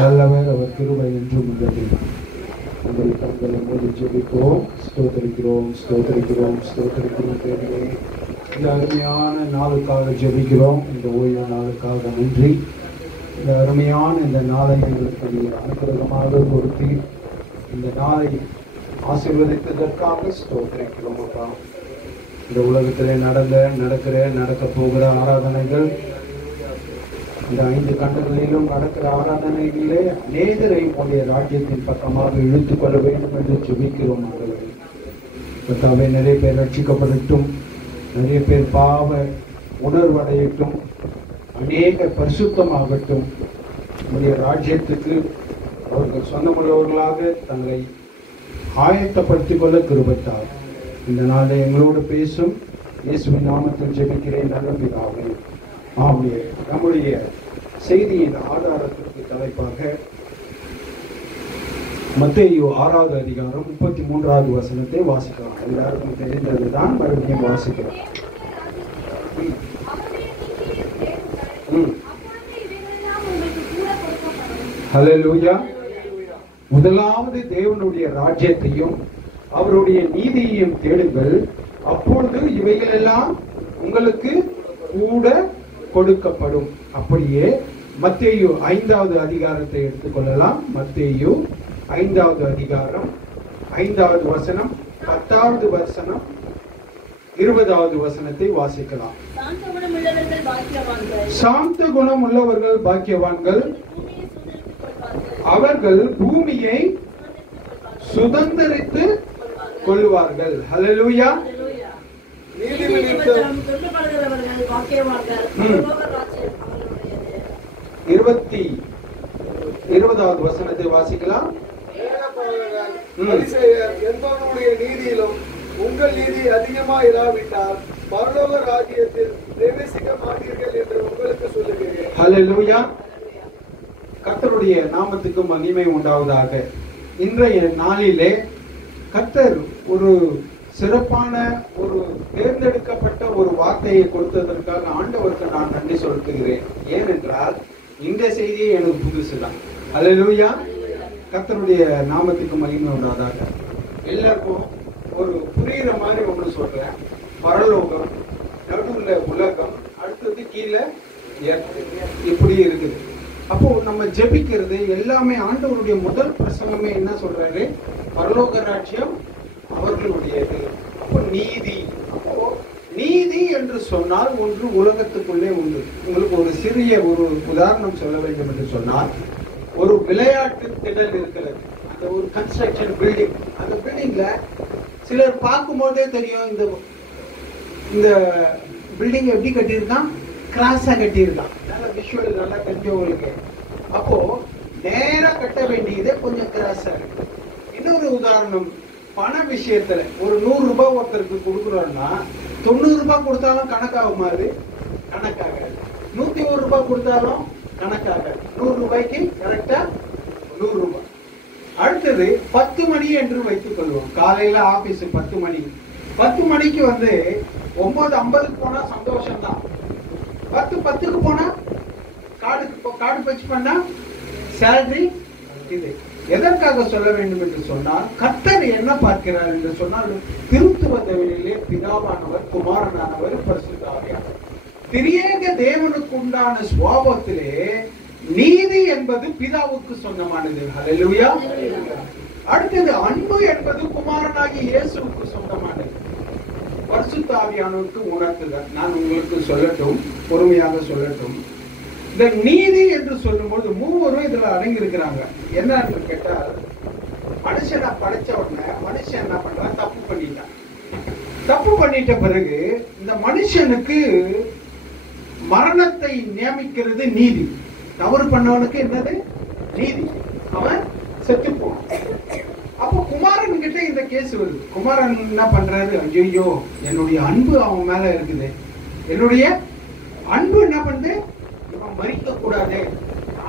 நல்லவர், அவர் கிருபை என்றும் உள்ளது. உங்கள் கண்களை மூடி ஜெபிக்கிறோம். ஸ்தோத்திரிக்கிறோம், ஸ்தோத்திரிக்கிறோம், ஸ்தோத்திரிக்கிறோம். தேவனே, இந்த அருமையான நாளுக்காக ஜெபிக்கிறோம். இந்த ஓய்வு நாளுக்காக நன்றி. இந்த அருமையான இந்த நாளை எங்களுக்கு நீர் அனுகிரகமாக கொடுத்து இந்த நாளை ஆசீர்வதித்ததற்காக ஸ்தோத்திரிக்கிறோம். அப்பா, இந்த உலகத்திலே நடக்க போகிற ஆராதனைகள், இந்த 5 கண்டங்களிலும் நடக்கிற ஆராதனைகளிலே அநேகரை உடைய ராஜ்யத்தின் பக்கமாக இழுத்துக் கொள்ள வேண்டும் என்று ஜெபிக்கிறோம். கர்த்தாவே, நிறைய பேர் ரட்சிக்கப்படட்டும், நிறைய பேர் பாவ உணர்வடையட்டும், அநேக பரிசுத்தமாகட்டும். உடைய ராஜ்யத்துக்கு அவர்கள் சொந்தமுள்ளவர்களாக தங்களை ஆயத்தப்படுத்திக் கொள்ள கிருபைத்தார். இந்த நாளை எங்களோடு பேசும் இயேசுவின் நாமத்தில் ஜெபிக்கிறேன் நல்ல பிதாவே, ஆமென். நம்முடைய செய்தியின் ஆதாரத்திற்கு தலைப்பாக மத்தேயு 6வது அதிகாரம் 33வது வசனத்தை வாசிக்கலாம். எல்லாருக்கும் தெரிந்ததுதான், மறுபடியும் வாசிக்கலாம். ஹல்லேலூயா. முதலாவது தேவனுடைய ராஜ்யத்தையும் அவருடைய நீதியையும் தேடுங்கள், அப்பொழுது இவைகளெல்லாம் உங்களுக்கு கூட கொடுக்கப்படும். அப்படியே மத்தேயு 5வது அதிகாரத்தை எடுத்துக்கொள்ளலாம். மத்தேயு 5வது அதிகாரம் 5வது வசனம், 10வது வசனம், 20வது வசனத்தை வாசிக்கலாம். சாந்த குணம் உள்ளவர்கள் பாக்கியவான்கள், அவர்கள் பூமியை சுதந்தரித்து கொள்வார்கள். ஹல்லேலூயா. 20வது வசனத்தை வாசிக்கலாம். என்பவருடைய நீதியிலும் உங்கள் நீதி அதிகமாக இராவிட்டால் பரலோக ராஜ்யத்தில் பிரவேசிக்க மாட்டீர்கள் என்று உங்களுக்கு சொல்லுகிறேன். ஹல்லேலூயா. கர்த்தருடைய நாமத்துக்கு மகிமை உண்டாவதாக. இன்றைய நாளிலே கர்த்தர் ஒரு சிறப்பான ஒரு தேர்ந்தெடுக்கப்பட்ட ஒரு வார்த்தையை கொடுத்ததற்காக ஆண்டவருக்கு நான் நன்றி செலுத்துகிறேன். ஏனென்றால் இந்த செய்தியை எனக்கு புதுசுதான். ஹல்லேலூயா. கர்த்தருடைய நாமத்துக்கு மகிமை உண்டாவதாக. எல்லாருக்கும் ஒரு புரியுற மாதிரி ஒன்று சொல்றேன். பரலோகம், நடுவுல உலகம், அடுத்தது கீழே இப்படி இருக்குது. அப்போ நம்ம ஜெபிக்கிறது எல்லாமே ஆண்டவருடைய முதல் பிரசங்கமே என்ன சொல்றாரு? பரலோக ராஜ்யம் அவர்களுடையது. அப்போ நீதி. அப்போ நீதி என்று சொன்னால் ஒன்று உலகத்துக்குள்ளே உண்டு. உங்களுக்கு ஒரு சிறிய ஒரு உதாரணம் சொல்ல வேண்டும் என்று சொன்னால், ஒரு விளையாட்டு திடல் இருக்கிறது. அந்த ஒரு கன்ஸ்ட்ரக்ஷன் பில்டிங், அந்த பில்டிங்ல சிலர் பார்க்கும் போதே தெரியும் இந்த பில்டிங் எப்படி கட்டியிருக்கான், கிராஸா கட்டியிருக்கான். நல்ல விஷுவல் நல்லா தெரிஞ்சவங்களுக்கு. அப்போ நேரா கட்ட வேண்டியதே கொஞ்சம் கிராஸா இருக்கு. இன்னொரு உதாரணம், பண விஷயத்துல ஒரு 100 ரூபாய் ஒருத்தருக்கு கொடுக்குறோம்னா 90 ரூபாய் கொடுத்தாலும் கணக்காகும். அது கணக்காக 101 ரூபாய் கொடுத்தாலும் கணக்காக 100 ரூபாய்க்கு கரெக்டா 100 ரூபாய். அடுத்தது 10 மணி என்று வைத்துக் கொள்வோம். காலையில ஆபீஸ் 10 மணி. 10 மணிக்கு 9:50 போனா சந்தோஷம் தான். 10:10 போனா கார்டு பச்சு பண்ணா சேலரி. இது எதற்காக சொல்ல வேண்டும் என்று சொன்னால், கர்த்தர் என்ன பார்க்கிறார் என்று சொன்னால், திருத்துவதவிலே பிதாவானவர், குமாரனானவர், பரிசுத்த ஆவியானவர். திரியேக தேவனுக்கு உண்டான சுபாவத்திலே நீதி என்பது பிதாவுக்கு சொந்தமானது. ஹல்லேலூயா. அடுத்தது அன்பு என்பது குமாரனாகி இயேசுவுக்கு சொந்தமானது. பரிசுத்த ஆவியானவருக்கு உணர்த்துகிறார். நான் உங்களுக்கு சொல்லட்டும், பொறுமையாக சொல்லட்டும். இந்த நீதி என்று சொல்லும்போது மூவரும் இதுல அடங்கி இருக்கிறாங்க. என்னன்னு கேட்டால், மனுஷனை படைச்ச உடனே மனுஷன் என்ன பண்றான்? தப்பு பண்ணிட்டான். தப்பு பண்ணிட்ட பிறகு இந்த மனுஷனுக்கு மரணத்தை நியமிக்கிறது நீதி. தவறு பண்ணவனுக்கு என்னது? நீதி. அவன் செத்து போனான். அப்போ குமாரன் கிட்ட இந்த கேஸ் வருது. குமாரன் என்ன பண்றாரு? ஐயோ, என்னுடைய அன்பு அவன் மேல இருக்குது. என்னுடைய அன்பு என்ன பண்ணுது? இவன் மறிக்க கூடாது.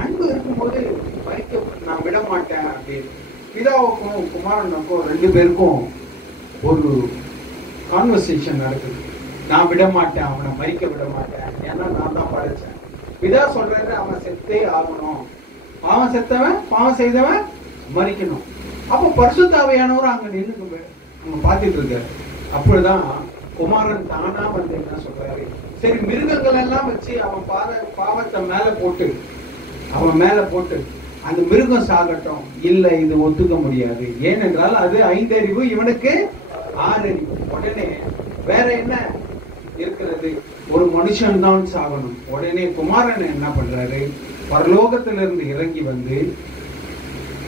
அன்பு இருக்கும்போது மறிக்க நான் விட மாட்டேன் அப்படின்னு பிதாவுக்கும் குமாரனுக்கும் 2 பேருக்கும் ஒரு கான்வர்சேஷன் நடக்குது. நான் விட மாட்டேன், அவனை மறிக்க விட மாட்டேன், ஏன்னா நான் தான் படைச்சேன். பிதா சொல்றாரு அவன் செத்தே ஆகணும், அவன் செத்தவன் பாவம் செய்தவன் மரிக்கணும். அப்ப பரிசுத்த ஆவியானவர் அங்க நின்று அங்க பாத்துட்டு இருக்காரு. அப்பொழுதுதான் குமாரன் தானா வந்து என்ன சொல்றாரு, சரி மிருகங்கள் எல்லாம் வச்சு அவன் பாவத்தை மேல போட்டு அந்த மிருகம் சாகட்டும். இல்ல, இது ஒத்துக்க முடியாது. ஏனென்றால் அது 5 அறிவு, இவனுக்கு 6 அறிவு. உடனே வேற என்ன இருக்கிறது, ஒரு மனுஷன் தான் சாகணும். உடனே குமாரன் என்ன பண்றாரு, பரலோகத்திலிருந்து இறங்கி வந்து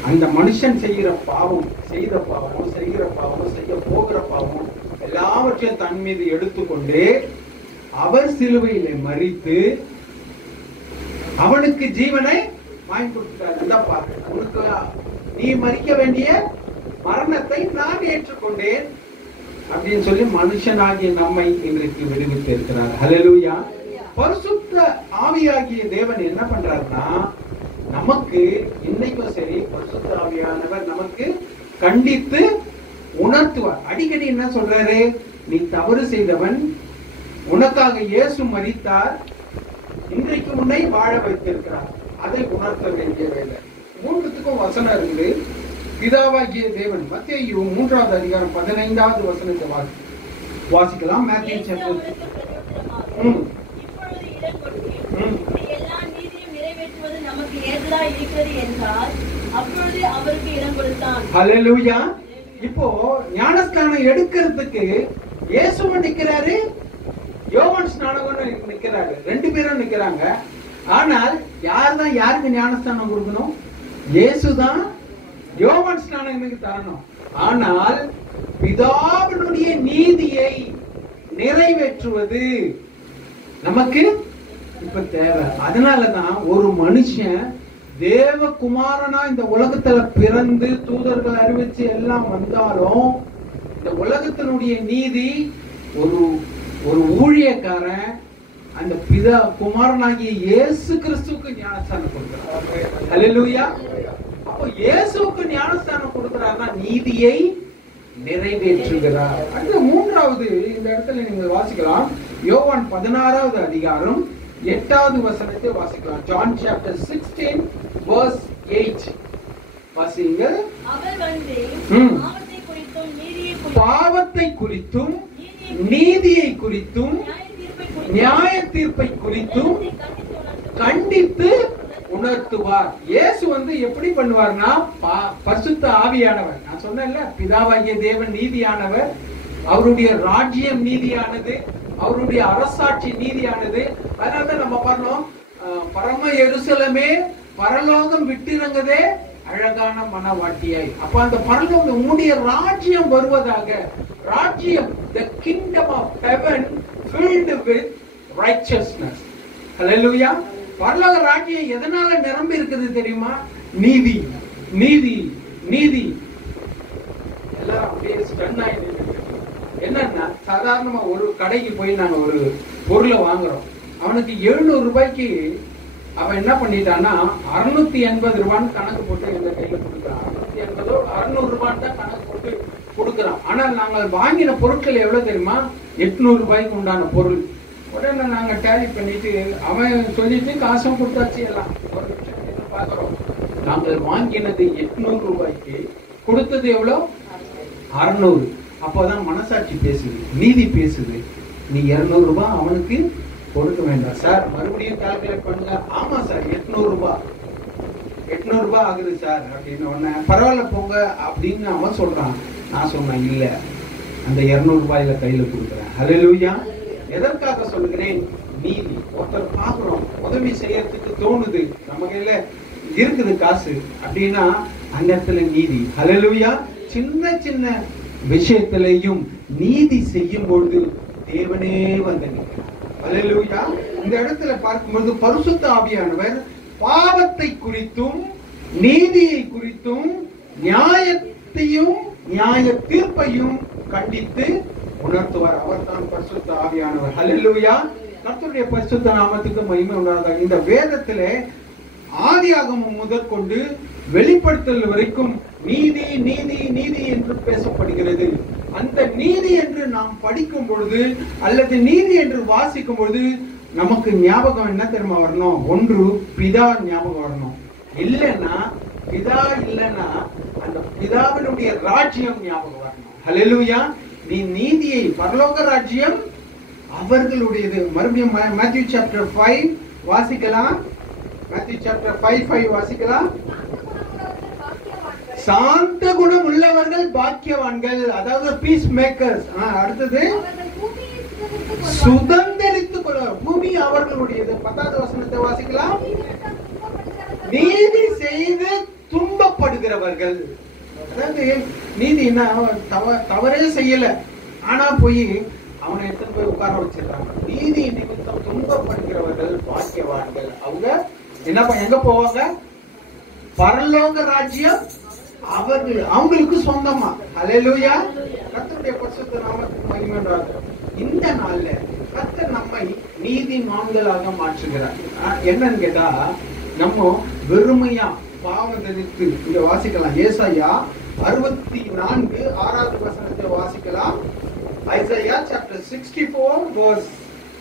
அந்த மனுஷன் செய்கிற பாவம், செய்ய போகிற பாவம் எல்லாவற்றையும் தன் மீது எடுத்துக்கொண்டு அவர் சிலுவையிலே மரித்து அவனுக்கு ஜீவனை வாங்கி கொடுத்தார். உனக்கு நீ மரிக்க வேண்டிய மரணத்தை நான் ஏற்றுக்கொண்டேன் அப்படின்னு சொல்லி மனுஷனாகிய நம்மை இன்றைக்கு விடுவித்து இருக்கிறார். ஹல்லேலூயா. பரிசுத்த ஆவியாகிய தேவன் என்ன பண்றாருன்னா, நமக்கு இன்னைக்கும் சரி பரிசுத்த ஆவியானவர் நமக்கு கண்டித்து உணர்த்துவார். அடிக்கடி என்ன சொல்றாரு, நீ தவறு செய்தவன், உனக்காக இயேசு மரித்தார், இன்றைக்கு உன்னை வாழ வைத்திருக்கிறார். அதை உணர்த்த வேண்டிய வேலை. 3த்துக்கும் வசனம் இருக்குது. பிதாவாகிய தேவன் மத்தேயு 3வது அதிகாரம் 15வது வசனத்தை வாசிக்கலாம். மேத்யூ சாப்டர் ஹல்லேலூயா. இப்போ ஞானஸ்நானம் எடுக்கிறதுக்கு இயேசுவும் நிக்கிறாரு, யோவான் ஸ்நானகனும் நிக்கிறாரு. 2 பேரும் நிக்கிறாங்க. ஆனால் யாருதான் யாருக்கு ஞானஸ்தானம் கொடுக்கணும்? இயேசுதான் யோவான் ஸ்நானகனுக்கு தரணும். ஆனால் பிதாவினுடைய நீதியை நிறைவேற்றுவது நமக்கு இப்ப தேவை. அதனாலதான் ஒரு மனுஷன் தேவகுமாரனா இந்த உலகத்துல பிறந்து தூதர்கள் அறிவிச்சு எல்லாம் வந்தாலும் இந்த உலகத்தினுடைய நீதி ஒரு ஊழியக்காரன் அந்த பிதா குமாரனாகிய இயேசு கிறிஸ்துவுக்கு ஞானஸ்தானம் கொடுக்கிறார். ஹல்லேலூயா. அப்போ இயேசுவுக்கு ஞானஸ்தானம் கொடுக்கிறார்னா நீதியை நிறைவேற்றுகிறார். அடுத்து 3வது இந்த இடத்துல நீங்க வாசிக்கலாம். யோவான் 16வது அதிகாரம் 8வது வசனத்தை வாசிக்கலாம். ஜான் சாப்டர் 16 verse 8 வாசிங்க. அவர் வந்து பாவத்தை குறித்தும் நீதியை குறித்தும் நியாய தீர்ப்பை குறித்தும் கண்டித்து உணர்த்துவார். இயேசு வந்து எப்படி பண்ணுவார்னா, பரிசுத்த ஆவியானவர், நான் சொன்னேன்ல பிதாவாகிய தேவன் நீதியானவர், அவருடைய ராஜ்யம் நீதியானது, அவருடைய அரசாட்சி நீதியானது. அதனாலதான் நம்ம பண்ணோம், பரம எருசலேமே பரலோகம் விட்டிறங்கதே அழகான மனவாட்டியாய். அப்ப அந்த பரலோகம் உம்முடைய ராஜ்யம் வருவதாக. ராஜ்யம், the kingdom of heaven filled with righteousness. ஹல்லேலூயா. பரலோக ராஜ்யம் எதனால நிரம்பி இருக்குது தெரியுமா? நீதி, நீதி, நீதி. எல்லாம் அப்படியே ஸ்டன் ஆயிடுது. என்னன்னா, சாதாரணமா ஒரு கடைக்கு போய் நாங்க ஒரு பொருளை வாங்குறோம். அவனுக்கு 700 ரூபாய்க்கு அவன் என்ன பண்ணிட்டான்னா 680 ரூபான்னு கணக்கு போட்டு எங்க கையில கொடுக்குறான். 680 600 ரூபான்னு தான் கணக்கு போட்டு கொடுக்குறான். ஆனால் நாங்கள் வாங்கின பொருட்கள் எவ்வளவு தெரியுமா? 800 ரூபாய்க்கு உண்டான பொருள். உடனே நாங்க டேலி பண்ணிட்டு அவன் சொல்லிட்டு காசும் கொடுத்தாச்சு. எல்லாம் ஒரு நிமிஷம் பாக்குறோம். நாங்கள் வாங்கினது 800 ரூபாய்க்கு, கொடுத்தது எவ்வளவு? 600. அப்போதான் மனசாட்சி பேசுது, நீதி பேசுது. நீ 200 ரூபாய் அவனுக்கு கொடுக்க வேண்டாம் சார். மறுபடியும் கால்குலேட் பண்ணுங்க. ஆமா சார் 800 ரூபாய் 800 ரூபாய் ஆகுது சார் அப்படின்னு. உடனே பரவாயில்ல போங்க அப்படின்னு அவன் சொல்றான். நான் சொன்னேன், இல்ல அந்த 200 ரூபாயில கையில கொடுக்குறேன். ஹல்லேலூயா. எதற்காக சொல்லுகிறேன்? நீதி. ஒருத்தர் பாக்குறோம், உதவி செய்யறதுக்கு தோணுது, நம்ம கையில இருக்குது காசு அப்படின்னா அந்த இடத்துல நீதி. ஹல்லேலூயா. சின்ன சின்ன விஷயத்திலையும் நீதி செய்யும் பொழுது தேவனே வந்து நிற்கிறார். ஹல்லேலூயா. இந்த இடத்துல பார்க்கும்போது பரிசுத்த ஆவியானவர் பாவத்தை குறித்தும் நீதியை குறித்தும் நியாயத்தையும் நியாய தீர்ப்பையும் கண்டித்து உணர்த்துவார். அவர் தான் பரிசுத்த ஆவியானவர். ஹல்லேலூயா. கர்த்தருடைய பரிசுத்த நாமத்துக்கு மகிமை உண்டாவதாக. இந்த வேதத்திலே ஆதியாகமம் முதற்கொண்டு வெளிப்படுத்தல் வரைக்கும் நீதி நீதி நீதி என்று பேசப்படுகிறது. அந்த நீதி என்று நாம் படிக்கும் பொழுது அல்லது நீதி என்று வாசிக்கும் பொழுது நமக்கு ஞாபகம் என்ன தெரியுமா வரணும்? ஒன்று பிதா ஞாபகம் வரணும். இல்லைன்னா பிதா இல்லைன்னா அந்த பிதாவினுடைய ராஜ்யம் ஞாபகம் வரணும். ஹல்லேலூயா. நீ நீதியை, பரலோக ராஜ்யம் அவர்களுடையது. மறுபடியும் மேத்யூ சாப்டர் 5 வாசிக்கலாம். மேத்யூ சாப்டர் 5 வாசிக்கலாம். சாந்த குணம் உள்ளவர்கள் பாக்கியவான்கள், அதாவது பீஸ் மேக்கர்ஸ். அடுத்தது சுதந்திரித்துக் கொள்ள, பூமி அவர்களுடையது. 10வது வசனத்தை வாசிக்கலாம். நீதி செய்து துன்பப்படுகிறவர்கள், அதாவது நீதினா தவறே செய்யல, ஆனா போய் அவனை எடுத்து போய் உட்கார வச்சிருக்காங்க. நீதி நிமித்தம் துன்பப்படுகிறவர்கள் பாக்கியவான்கள். அவங்க என்ன எங்க போவாங்க? பரலோக ராஜ்யம் அவங்களுக்கு சொந்தமா. ஹல்லேலூயா. கர்த்தருடைய பரிசுத்த நாமத்துக்கு மகிமை உண்டாகட்டும். இந்த நாள்ல கர்த்தர் நம்மை நீதிமான்களாக மாற்றுகிறார். என்னன்னு கேட்டா, நம்ம வெறுமையா பாவம் தரித்து இங்க வாசிக்கலாம். ஏசாயா 64 6வது வசனத்தை வாசிக்கலாம். Isaiah chapter 64 verse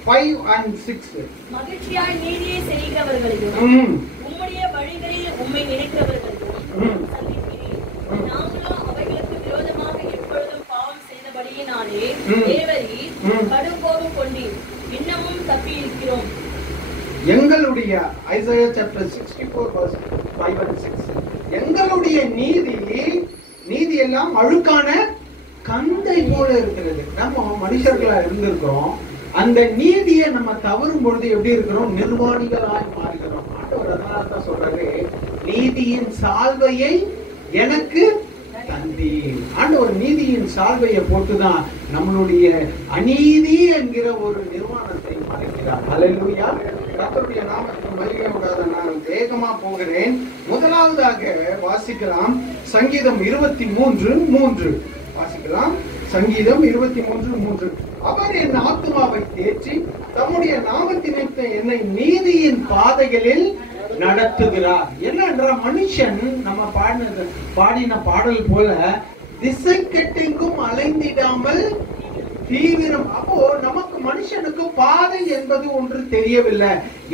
5 and 6. மகிழ்ச்சியாய் நீதியை செய்கிறவர்களையும் உம்முடைய வழிகளில் உம்மை நினைக்கிறவர்களையும் சந்திக்கிறேன். நாங்களோ அவைகளுக்கு விரோதமாக எப்பொழுதும் பாவம் செய்தபடியினாலே தேவரீர் கடும் கோபம் கொண்டீர், இன்னமும் தப்பி இருக்கிறோம். எங்களுடைய ஐசாயா சாப்டர் 64 verse 5 and 6. எங்களுடைய நீதி எல்லாம் அழுக்கான கந்தை போல இருக்கிறது. நம்ம மனுஷர்களா இருந்திருக்கிறோம். அந்த நீதியை நம்ம தவறும் பொழுது எப்படி இருக்கிறோம்? நிர்வாணிகளாய் மாறுகிறோம். ஆண்டவர் அதனால தான் சொல்றாரு, நீதியின் சால்வையை எனக்கு தந்தீர். ஆண்டவர் நீதியின் சால்வையை போட்டுதான் நம்மளுடைய அநீதி என்கிற ஒரு நிர்வாணத்தை மறைக்கிறார். ஹல்லேலூயா. கர்த்தருடைய நாமத்துக்கு மகிமை உண்டாக நான் வேகமா போகிறேன். முதலாவதாக வாசிக்கலாம் சங்கீதம் 23:3 வாசிக்கலாம். சங்கீதம் 23:3. அவர் என் ஆத்துமாவை தேற்றி தம்முடைய நாமத்தினிமித்த என்னை நீதியின் பாதைகளில் நடத்துகிறார். என்னன்ற மனுஷன் நம்ம பாடின பாடல் போல திசை கெட்டெங்கும் அலைந்திடாமல் தீவிரம். அப்போ நமக்கு மனுஷனுக்கு பாதை என்பது ஒன்று தெரியவில்லை.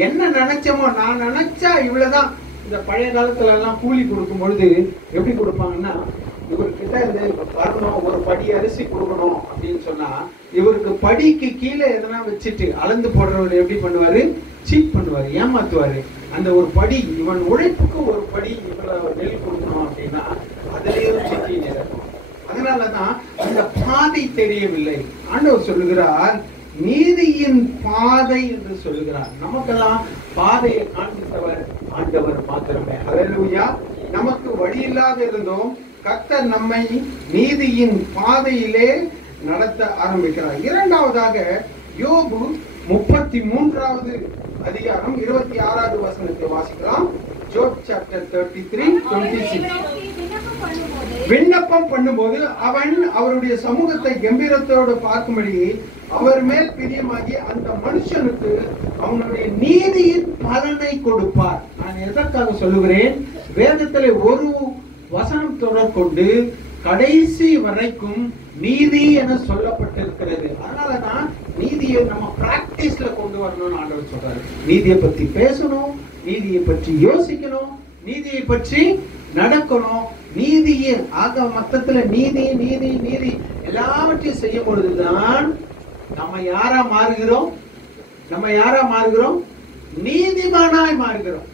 என்ன நினைச்சோமோ, நான் நினைச்சா இவ்வளவுதான். இந்த பழைய காலத்துல எல்லாம் கூலி கொடுக்கும் பொழுது எப்படி கொடுப்பாங்கன்னா, இவர்கிட்ட இருந்து வரணும், ஒரு படி அரிசி கொடுக்கணும் அப்படின்னு சொன்னா, இவருக்கு படிக்கு கீழே எதனா வச்சுட்டு அளந்து போடுறவர் எப்படி பண்ணுவாரு? சீட் பண்ணுவாரு, ஏமாத்துவாரு. அந்த ஒரு படி, இவன் உழைப்புக்கு ஒரு படி இவ்வளவு நெல் கொடுக்கணும் அப்படின்னா அதுலயும் சிக்கி நிற்கும். அதனாலதான் அந்த பாதை தெரியவில்லை. ஆண்டவர் சொல்லுகிறார் நீதியின் பாதை என்று சொல்லுகிறார். நமக்கெல்லாம் பாதையை காண்பித்தவர் ஆண்டவர் மாத்திரமே. ஹல்லேலூயா. நமக்கு வழி இல்லாத இருந்தோம், கர்த்தர் நம்மை நீதியின் பாதையிலே நடத்த ஆரம்பிக்கிறார். இரண்டாவதாக யோபு 33வது அதிகாரம் 26வது வசனத்தை வாசிக்கலாம். ஜோப் சாப்டர் 33:26. விண்ணப்பம் பண்ணும்போது அவன் அவருடைய சமூகத்தை கம்பீரத்தோடு பார்க்கும்படி அவர் மேல் பிரியமாகி அந்த மனுஷனுக்கு அவனுடைய நீதியின் பலனை கொடுப்பார். நான் எதற்காக சொல்லுகிறேன்? வேதத்திலே ஒரு வசனம் தொடர்கொண்டு கடைசி வரைக்கும் நீதி என சொல்லப்பட்டிருக்கிறது. அதனாலதான் நீதியை நம்ம பிராக்டிஸ்ல கொண்டு வரணும்னு ஆண்டவர் சொல்றாரு. நீதியை பற்றி பேசணும், நீதியை பற்றி யோசிக்கணும், நீதியை பற்றி நடக்கணும். நீதியை ஆக மொத்தத்துல நீதி நீதி நீதி எல்லாவற்றையும் செய்யும் பொழுதுதான் நம்ம யாரா மாறுகிறோம்? நீதிமானாய் மாறுகிறோம்.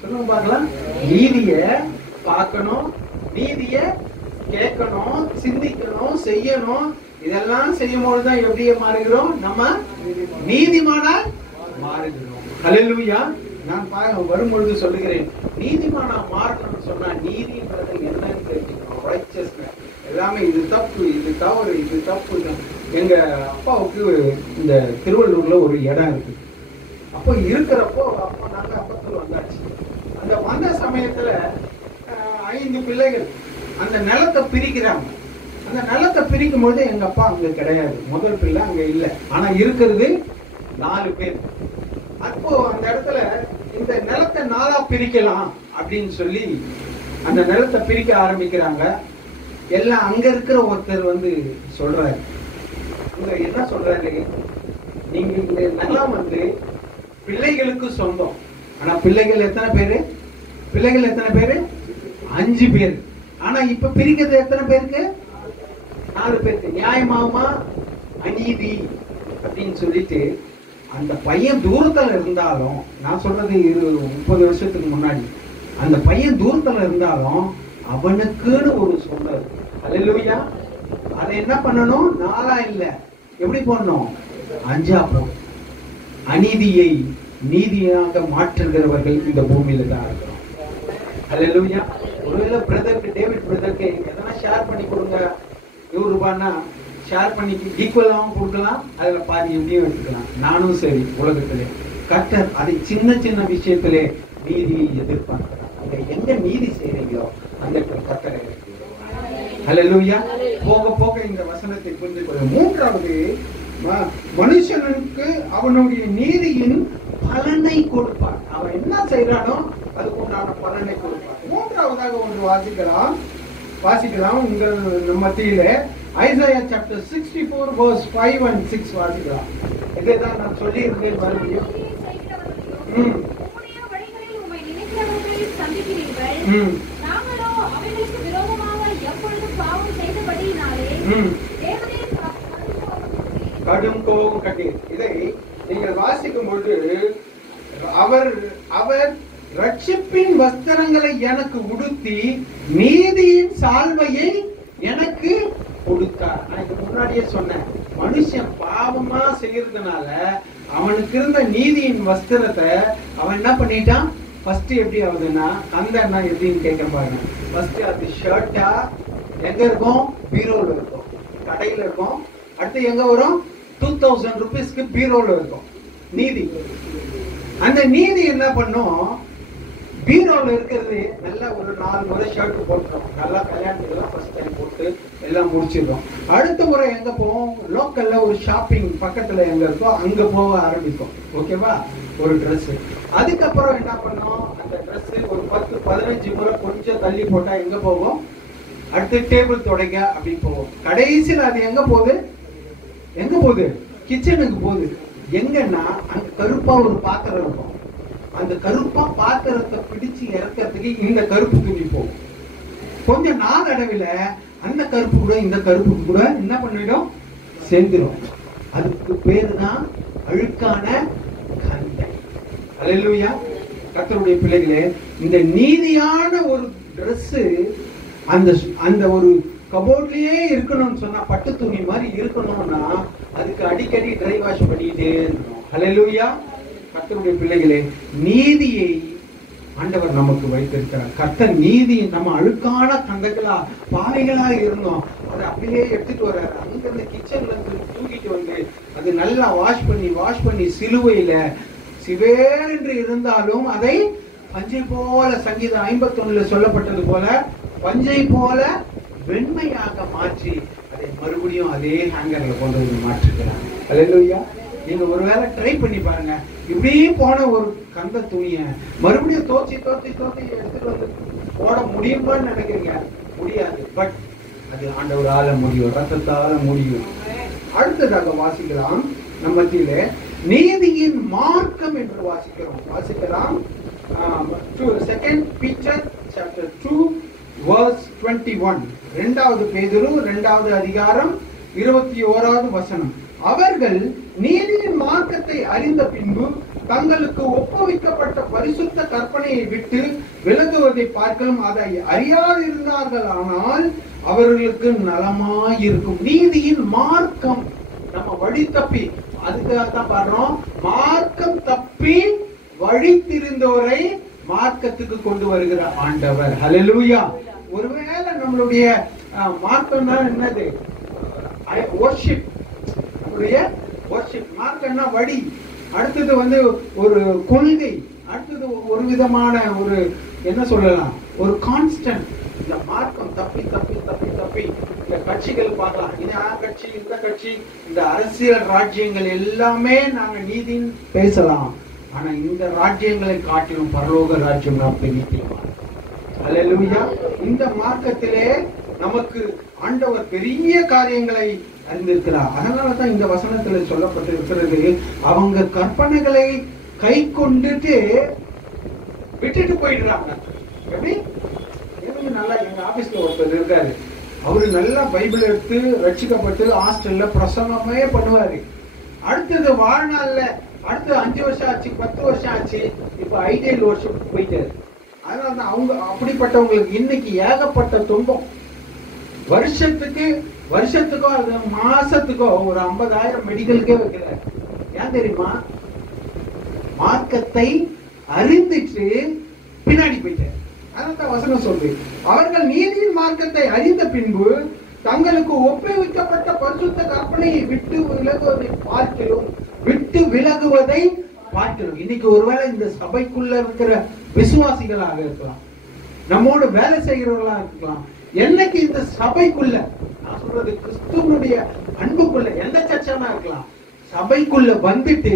சொல்லுங்க பார்க்கலாம். நீதிய பார்க்கணும், நீதிய கேட்கணும், சிந்திக்கணும், செய்யணும். இதெல்லாம் செய்யும் பொழுதுதான் எப்படியே மாறுகிறோம்? நம்ம நீதிமானாய் மாறுகிறோம். ஹல்லேலூயா. நான் வரும்பொழுது சொல்லுகிறேன், நீதிமானா மாறணும்னு சொன்னா நீதின்றது என்னன்னு தெரிஞ்சுக்கணும். ரைச்சஸ்னஸ் எல்லாமே இது தப்பு, இது தவறு, இது தப்பு. எங்க அப்பாவுக்கு இந்த திருவள்ளூர்ல ஒரு இடம் இருக்கு. அப்போ இருக்கிறப்போ அப்போ நாங்க அப்பத்துல வந்தாச்சு. அந்த வந்த சமயத்துல 5 பிள்ளைகள் அந்த நிலத்தை பிரிக்கிறாங்க. அந்த நிலத்தை பிரிக்கும் பொழுது எங்க அப்பா அங்க கிடையாது. முதல் பிள்ளை அங்க இல்லை, ஆனா இருக்கிறது 4 பேர். அப்போ அந்த இடத்துல இந்த நிலத்தை 4ஆ பிரிக்கலாம் அப்படின்னு சொல்லி அந்த நிலத்தை பிரிக்க ஆரம்பிக்கிறாங்க. எல்லாம் அங்க இருக்கிற ஒருத்தர் வந்து சொல்றாரு, அங்க என்ன சொல்றாரு, நீங்க இந்த நிலம் வந்து பிள்ளைகளுக்கு சொந்தம். ஆனா பிள்ளைகள் எத்தனை பேரு? பிள்ளைகள் எத்தனை பேரு? 5 பேர். ஆனா இப்ப பிரிக்கிறது எத்தனை பேருக்கு? 4 பேருக்கு. நியாயமாகுமா? அநீதி அப்படின்னு சொல்லிட்டு அந்த பையன் தூரத்துல இருந்தாலும், நான் சொல்றது 30 வருஷத்துக்கு முன்னாடி, அந்த பையன் தூரத்துல இருந்தாலும் அவனுக்குன்னு ஒரு சொந்தம் இருக்கு. அல்லேலூயா. அதை என்ன பண்ணணும்? 4 இல்ல, எப்படி போடணும்? 5 போடணும். அநீதியை நீதியாக மாற்றுகிறவர்கள் இந்த பூமியில தான் இருக்கிறோம். அல்லேலூயா. ஒருவேளை பிரதருக்கு, டேவிட் பிரதருக்கு எதனா ஷேர் பண்ணி கொடுங்க, 100 ரூபாய்னா ஷேர் பண்ணி ஈக்குவலாகவும் கொடுக்கலாம், அதுல பாதி எப்படியும் எடுத்துக்கலாம். நானும் சரி, உலகத்திலே கர்த்தர் அதை சின்ன சின்ன விஷயத்திலே நீதியை எதிர்பார்க்கிறார். அங்க எங்க நீதி செய்றீங்களோ அந்த கர்த்தரை. அல்லேலூயா. போக போக இந்த வசனத்தை புரிந்து கொள்ள. 3வது, மனுஷனுக்கு அவனுடைய நீதியின் பலனை கொடுப்பார். அவன் என்ன செய்யறானோ அதுக்கு உண்டான பலனை கொடுப்பார். 3வதாக ஒன்று வாசிக்கலாம் உங்கள் மத்தியில. ஐசாயா சாப்டர் 64 verse 5 and 6 வாசிக்கலாம். இதைதான் நான் சொல்லி இருந்தேன் மறுபடியும். நாங்களோ அவைகளுக்கு விரோதமாக எப்பொழுதும் பாவம் செய்தபடியினாலே கடும் கோபம் கட்டி. இதை நீங்கள் வாசிக்கும் பொழுது அவர் ரட்சிப்பின் வஸ்திரங்களை எனக்கு உடுத்தி நீதியின் சால்வையை எனக்கு கொடுத்தார். நான் முன்னாடியே சொன்னேன், மனுஷன் பாவமா செய்யறதுனால அவனுக்கு இருந்த நீதியின் வஸ்திரத்தை அவன் என்ன பண்ணிட்டான்? ஃபர்ஸ்ட் எப்படி ஆகுதுன்னா, கந்தன்னா எப்படின்னு கேட்க பாருங்க. ஃபர்ஸ்ட் அது ஷர்ட்டா எங்க இருக்கும்? பீரோல இருக்கும், கடையில இருக்கும். அடுத்து எங்க வரும்? 2000 rupeesக்கு பீரோல இருக்கும் நீதி. அந்த நீதி என்ன பண்ணும்? பீரோல இருக்கிறது நல்லா ஒரு 4 முறை ஷர்ட் போட்டுரும், நல்லா கல்யாணத்துக்கு ஃபர்ஸ்ட் டைம் போட்டு எல்லாம் முடிச்சிடும். அடுத்த முறை எங்க போவோம்? லோக்கல்ல ஒரு ஷாப்பிங் பக்கத்துல எங்க இருக்கோ அங்க போக ஆரம்பிக்கும். ஓகேவா? ஒரு ட்ரெஸ். அதுக்கப்புறம் என்ன பண்ணும்? அந்த ட்ரெஸ் ஒரு 10-15 முறை கொஞ்சம் தள்ளி போட்டா எங்க போகும்? அடுத்து டேபிள் துடைக்க அப்படி போகும். கடைசியில் அது எங்க போகுது? கிச்சனுக்கு போகுது. எங்கன்னா அங்க கருப்பா ஒரு பாத்திரம் இருக்கும். அந்த கருப்பா பாத்திரத்தை பிடிச்சு இறக்கிறதுக்கு இந்த கருப்பு துணி போகும். கொஞ்ச நாள் அடைவில் அந்த கருப்பு கூட இந்த கருப்பு கூட என்ன பண்ணிடும்? சேர்ந்துடும். அதுக்கு பேரு தான் அழுக்கான கந்தை. அல்லேலூயா. கர்த்தருடைய பிள்ளைகளே, இந்த நீதியான ஒரு Dress அந்த ஒரு கபோர்ட்லயே இருக்கணும்னு சொன்னா, பட்டு துணி மாதிரி இருக்கணும்னா அதுக்கு அடிக்கடி ட்ரை வாஷ் பண்ணிட்டே இருக்கணும். ஹல்லேலூயா. கர்த்தருடைய பிள்ளைகளே, நீதியை ஆண்டவர் நமக்கு வைத்திருக்கிறார். கர்த்தர் நீதி, நம்ம அழுக்கான கந்தைகளா பாவைகளா இருந்தோம், அதை அப்படியே எடுத்துட்டு வர்றாரு. அங்க இருந்து கிச்சன்ல இருந்து தூக்கிட்டு வந்து அது நல்லா வாஷ் பண்ணி சிலுவையில சிவேர் என்று இருந்தாலும் அதை பஞ்சை போல, சங்கீதம் 51 சொல்லப்பட்டது போல பஞ்சை போல வெண்மையாக மாற்றி அதை மறுபடியும் அதே ஹேங்கர்ல கொண்டு வந்து மாற்றுகிறாங்க. அல்லேலூயா. நீங்க ஒருவேளை ட்ரை பண்ணி பாருங்க, இப்படியே போன ஒரு கந்த துணியை மறுபடியும் தோச்சி எடுத்துட்டு வந்து போட முடியுமான்னு நினைக்கிறீங்க? முடியாது. பட் அது ஆண்டவரால முடியும், ரத்தத்தால முடியும். அடுத்ததாக வாசிக்கலாம். நம்ம நீதியின் மார்க்கம் என்று வாசிக்கலாம். 2 Peter chapter 2 verse 21. 2 பேதுரு 2வது அதிகாரம் 21வது வசனம். அவர்கள் நீதியின் மார்க்கத்தை அறிந்த பின்பு தங்களுக்கு ஒப்புவிக்கப்பட்ட பரிசுத்த கற்பனையை விட்டு விலகுவதை பார்க்கலாம். அதை அறியாதிருந்தார்கள், ஆனால் அவர்களுக்கு நலமாயிருக்கும். நீதியின் மார்க்கம், நம்ம வழி தப்பி, அதுக்காகத்தான் பாடுறோம், மார்க்கம் தப்பி வழி திரிந்தோரை மார்க்கத்துக்கு கொண்டு வருகிற ஆண்டவர். ஹல்லேலூயா. ஒருவேளை நம்மளுடைய மார்க்கம் தான் என்னது? வொர்ஷிப். நம்மளுடைய வொர்ஷிப் மார்க்கம்னா வழி. அடுத்தது ஒரு கொள்கை. அடுத்தது ஒரு விதமான ஒரு என்ன சொல்லலாம், ஒரு கான்ஸ்டன்ட். இந்த மார்க்கம் தப்பி இந்த கட்சிகள் பார்க்கலாம், இந்த கட்சி இந்த கட்சி, இந்த அரசியல் ராஜ்யங்கள் எல்லாமே நாங்க நீதின்னு பேசலாம். ஆனா இந்த ராஜ்யங்களை காட்டிலும் பரலோக ராஜ்யம் நாம் பெரிய. அல்லேலூயா. இந்த மார்க்கத்திலே நமக்கு ஆண்டவர் பெரிய காரியங்களை அறிந்திருக்கிறார். அதனாலதான் இந்த வசனத்துல சொல்லப்பட்டிருக்கிறது, அவங்க கற்பனைகளை கை கொண்டுட்டு விட்டுட்டு போயிடுறாங்க. எப்படி? எனக்கு நல்லா எங்க ஆபீஸ்ல ஒருத்தர் இருக்காரு. அவரு நல்லா பைபிள் எடுத்து ரட்சிக்கப்பட்டு ஹாஸ்டல்ல பிரசங்கமே பண்ணுவாரு. அடுத்தது வாழ்நாள்ல அடுத்து 5 வருஷம் ஆச்சு, 10 வருஷம் ஆச்சு, இப்ப ஐடியல் வருஷம் போயிட்டாரு. அதனாலதான் அவங்க அப்படிப்பட்டவங்களுக்கு இன்னைக்கு ஏகப்பட்ட துன்பம். வருஷத்துக்கோ அது மாசத்துக்கோ ஒரு 50,000 மெடிக்கலுக்கே வைக்கிறார். ஏன் தெரியுமா? மார்க்கத்தை அறிந்துட்டு பின்னாடி போயிட்டார். அதான் வசனம் சொல்றது, அவர்கள் நீதியின் மார்க்கத்தை அறிந்த பின்பு தங்களுக்கு ஒப்புவிக்கப்பட்ட பரிசுத்த கற்பனையை விட்டு விலகுவதை பார்க்கிறோம். இன்னைக்கு ஒருவேளை இந்த சபைக்குள்ள இருக்கிற விசுவாசிகளாக இருக்கலாம், நம்மோடு வேலை செய்கிறவர்களாக இருக்கலாம். என்னைக்கு இந்த சபைக்குள்ள, நான் சொல்றது கிறிஸ்துவனுடைய அன்புக்குள்ள, எந்த சர்ச்சனா இருக்கலாம், சபைக்குள்ள வந்துட்டு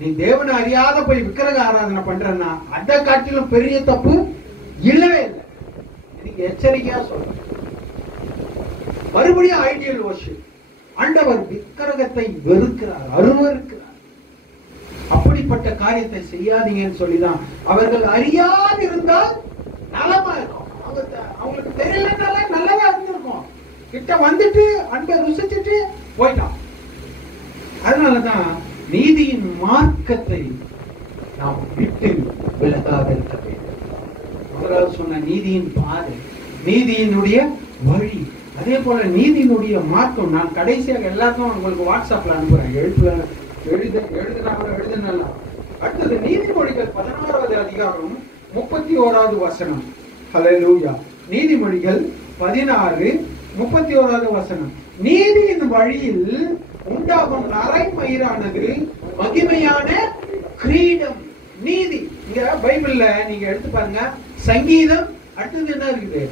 நீ தேவனை அறியாத போய் விக்கிரக ஆராதனை பண்றன்னா அதை காட்டிலும் பெரிய தப்பு இல்லவே இல்லை. இன்னைக்கு எச்சரிக்கையா சொல்றேன். மறுபடியும் ஐடியல் வர்ஷிப். ஆண்டவர் விக்கிரகத்தை வெறுக்கிறார், அருவருக்கிறார். அப்படிப்பட்ட காரியத்தை செய்யாதீங்கன்னு சொல்லிதான் அவர்கள் அறியாது இருந்தால் நலமா இருக்கும். அவங்களுக்கு தெரியலனால நல்லதா இருந்திருக்கும். கிட்ட வந்துட்டு அன்பை ருசிச்சுட்டு போயிட்டான். அதனாலதான் நீதியின் மார்க்கத்தை நாம் விட்டு விலகாத இருக்க வேண்டும். அவரால் சொன்ன நீதியின் பாதை, நீதியினுடைய வழி, அதே போல நீதியினுடைய மார்க்கம். நான் கடைசியாக எல்லாருக்கும் உங்களுக்கு வாட்ஸ்அப்ல அனுப்புறேன். எழுதுனாலும் அடுத்தது நீதிமொழிகள் 16வது அதிகாரம் 31வது வசனம். ஹல்லேலூயா. நீதிமொழிகள் 16:31வது வசனம். நீதியின் வழியில் உண்டாகும் நரைமயிரானது மகிமையான கிரீடம். நீதி இங்க பைபிள்ல நீங்க எடுத்து பாருங்க. சங்கீதம் அடுத்தது என்ன இருக்குது?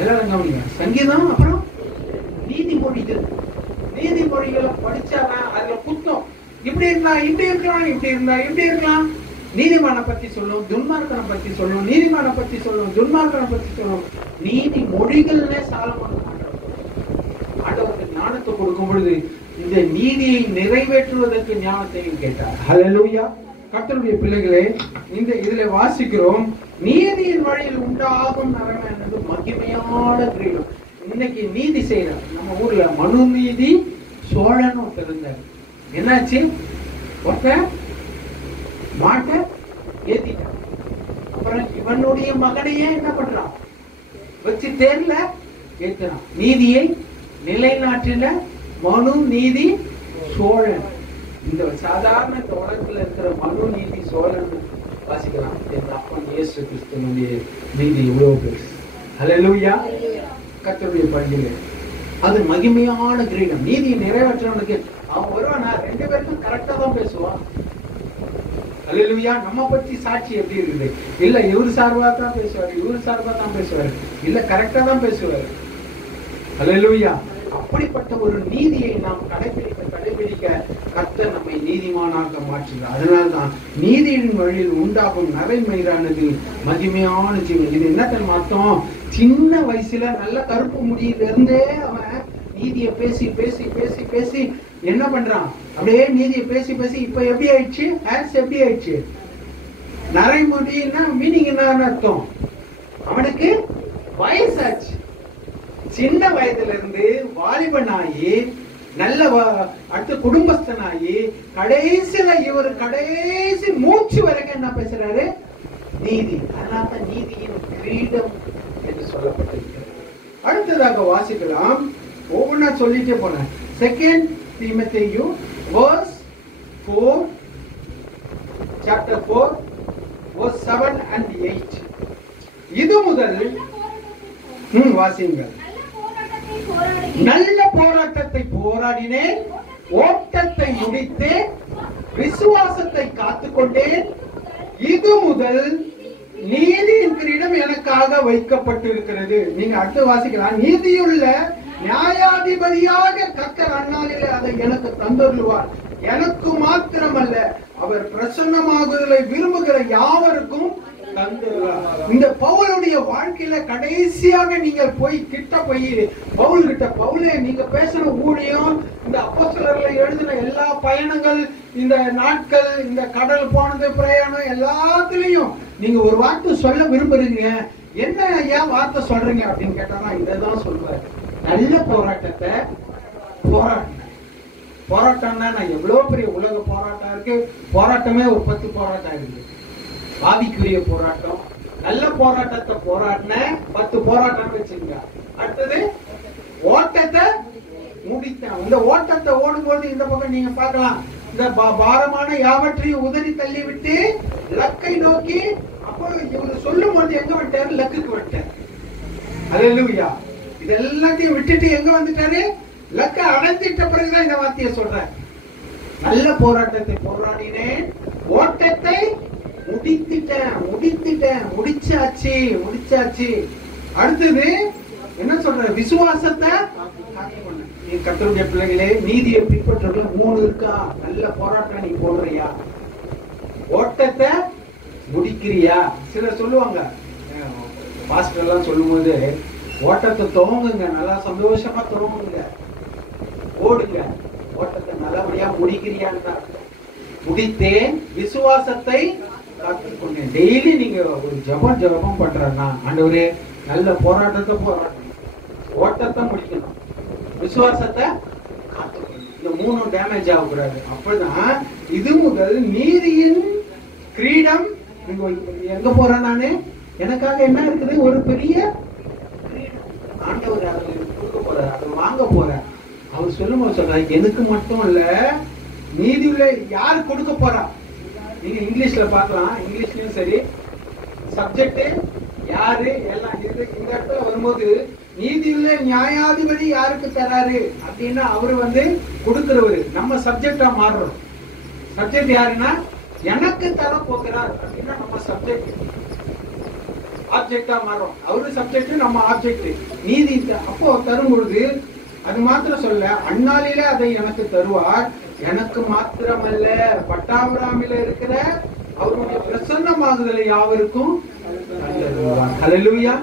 எல்லாரும் கவனிங்க. சங்கீதம், அப்புறம் நீதிமொழிகள். நீதிமொழிகளை படிச்சாதான் அதுல புத்தம். இப்படி இருக்கலாம், இப்படி இருக்கலாம், இப்படி இருந்தா இப்படி இருக்கலாம். நீதிமான பத்தி சொல்லும், துன்மார்க்கனை பத்தி சொல்லும், நீதிமான பத்தி சொல்லும், துன்மார்க்கனை பத்தி சொல்லும். நீதிமொழிகள்னே சாலமோன் ஆண்டவருக்கு ஞானத்தை கொடுக்கும் பொழுது இந்த நீதியை நிறைவேற்றுவதற்கு ஞானத்தையும் கேட்டார். ஹல்லேலூயா. கர்த்தருடைய பிள்ளைகளே, இந்த இதுல வாசிக்கிறோம், நீதியின் வழியில் உண்டாகும் நன்மை என்பது மகிமையான கிரீடம். இன்னைக்கு நீதி செய்யறார். நம்ம ஊர்ல மனு நீதி சோழன் ஒருத்தர் இருந்தார். என்னாச்சு? ஒருத்தன் மாட்டை ஏத்திட்டான். அப்புறம் இவனுடைய மகனையே என்ன பண்றான்? வச்சு தேர்ல ஏத்துறான். நீதியை நிலைநாட்டின மனு நீதி சோழன். இந்த சாதாரண உலகத்துல இருக்கிற மனு நீதி சோழன் வாசிக்கலாம். என் அப்பன் இயேசு கிறிஸ்துவனுடைய நீதி இவ்வளவு பெருசு. ஹல்லேலூயா. கர்த்தருடைய பள்ளியில அது மகிமையான கிரீடம். நீதியை நிறைவேற்றவனுக்கு அவன் வருவானா, 2 பேருக்கும் கரெக்டா தான் பேசுவான். ஹல்லேலூயா. நம்ம பத்தி சாட்சி எப்படி இருக்குது? இல்ல இவரு சார்பா தான் பேசுவாரு, இவரு சார்பா தான் பேசுவாரு, இல்ல கரெக்டா தான் பேசுவாரு. ஹல்லேலூயா. அப்படிப்பட்ட ஒரு நீதியை நாம் கடைபிடிக்க கர்த்தர் நம்மை நீதிமானாக மாற்றுகிறார். அதனால்தான் நீதியின் வழியில் உண்டாகும் நரைமயிரானது மகிமையான ஜீவன். இது என்ன தெரியுமா அர்த்தம்? சின்ன வயசுல நல்ல கருப்பு முடியில இருந்தே அவன் நீதியை பேசி பேசி பேசி பேசி என்ன பண்றான்? அப்படியே நீதியை பேசி பேசி இப்ப எப்படி ஆயிடுச்சு? ஹேர்ஸ் எப்படி ஆயிடுச்சு? நரைமுடின்னா மீனிங் என்ன அர்த்தம்? அவனுக்கு வயசாச்சு. சின்ன வயதுல இருந்து வாலிபனாயி நல்ல அடுத்த குடும்பஸ்தனாயி கடைசியில இவர் கடைசி மூச்சு வரைக்கும் என்ன பேசுறாரு? நீதி. அதனால நீதியின் கிரீடம் என்று சொல்லப்பட்டிருக்கிறது. அடுத்ததாக வாசிக்கலாம். ஒவ்வொன்னா சொல்லிட்டே போனேன். 2 தீமோத்தேயு chapter 4 verse 7 and 8. இது முதல் வாசியுங்கள். நல்ல போராட்டத்தை போராடினேன், ஓட்டத்தை முடித்தேன், விசுவாசத்தை காத்துக்கொண்டேன். இது முதல் நீதியின் கிரீடம் எனக்காக வைக்கப்பட்டிருக்கிறது. நீங்க அடுத்து வாசிக்கலாம். நீதியுள்ள நியாயாதிபதியாக கர்த்தர் அந்நாளிலே அதை எனக்கு தந்தருள்வார். எனக்கு மாத்திரமல்ல, அவர் பிரசன்னமாகுதலை விரும்புகிற யாவருக்கும் தந்தருள்வார். இந்த பவுலுடைய வாழ்க்கையில கடைசியாக நீங்கள் போய் பவுல் கிட்ட, பவுலே நீங்க பேசின ஊழியம், இந்த அப்போஸ்தலர்ல எழுதின எல்லா பயணங்கள், இந்த நாட்கள், இந்த கடல் போனது, பிரயாணம் எல்லாத்துலயும் நீங்க ஒரு வார்த்தை சொல்ல விரும்புறீங்க. என்ன ஐயா வார்த்தை சொல்றீங்க அப்படின்னு கேட்டாரா, இதான் சொல்லுவாரு. நல்ல போராட்டத்தை போராடினேன். போராட்டம்னா நான் எவ்வளவு பெரிய உலக போராட்டம் இருக்கு. போராட்டமே ஒரு 10 போராட்டம் இருக்கு. ஆவிக்குரிய போராட்டம், நல்ல போராட்டத்தை போராடின 10 போராட்டம் வச்சுங்க. அடுத்தது ஓட்டத்தை முடித்தேன். இந்த ஓட்டத்தை ஓடும்போது இந்த பக்கம் நீங்க பார்க்கலாம், இந்த பாரமான யாவற்றையும் உதறி தள்ளி விட்டு லக்கை நோக்கி. அப்போ இவங்க சொல்லும் போது எங்க விட்டாரு? லக்குக்கு விட்டாரு. அல்லேலூயா. இது எல்லாத்தையும் விட்டுட்டு எங்க வந்துட்டாரு? லக்க அடைஞ்சிட்ட பிறகுதான் இந்த வார்த்தையை சொல்றேன். நல்ல போராட்டத்தை போராடினேன், ஓட்டத்தை முடித்துட்டேன், முடிச்சாச்சு. அடுத்தது என்ன சொல்ற? விசுவாசத்தை. கர்த்தருடைய பிள்ளைகளே, நீதியை பின்பற்றவர்கள் 3 இருக்கா? நல்ல போராட்டம் நீ போடுறியா? ஓட்டத்தை முடிக்கிறியா? சிலர் சொல்லுவாங்க, பாஸ்டர் எல்லாம் சொல்லும் போது, ஓட்டத்தை துவங்குங்க, நல்லா சந்தோஷமா துவங்குங்க, ஓடுங்க, ஓட்டத்தை நல்லபடியா முடிக்கிறியான்னு. முடித்தேன், விசுவாசத்தை காத்துக்கொண்டேன். டெய்லி நீங்க ஒரு ஜபம் பண்றா, ஆண்டவரே நல்ல போராட்டத்தை போராடணும், ஓட்டத்தை முடிக்கணும், விசுவாசத்தை காத்துக்கணும். இந்த 3 டேமேஜ் ஆகக்கூடாது. அப்பதான் இது முதல் நீதியின் கிரீடம். எங்க போறேன் நானு? எனக்காக என்ன இருக்குது? ஒரு பெரிய ஆண்டவர் அதை கொடுக்க போறார், அதை வாங்க போறார். அவர் சொல்லும்போது சொல்றாரு, எனக்கு மட்டும் இல்ல, நீதியுள்ள யாரு கொடுக்க போறா? நீங்க இங்கிலீஷ்ல பார்க்கலாம், இங்கிலீஷ்லயும் சரி, சப்ஜெக்ட் யாரு எல்லாம் இந்த இடத்துல வரும்போது, நீதியுள்ள நியாயாதிபதி யாருக்கு தராரு அப்படின்னா அவரு கொடுக்கிறவரு. நம்ம சப்ஜெக்டா மாறுறோம். சப்ஜெக்ட் யாருன்னா எனக்கு தர போகிறார் அப்படின்னா நம்ம சப்ஜெக்ட் ஆப்ஜெக்டா மாறும். அவரு சப்ஜெக்ட், நம்ம ஆப்ஜெக்ட். நீதி அப்போ தரும் பொழுது அது மாத்திரம் சொல்ல, அந்நாளிலே அதை எனக்கு தருவார். எனக்கு மாத்திரமல்ல, பட்டாபிராமில இருக்கிற அவருடைய பிரசன்னமாகுதலை யாவருக்கும் ஹல்லேலூயா.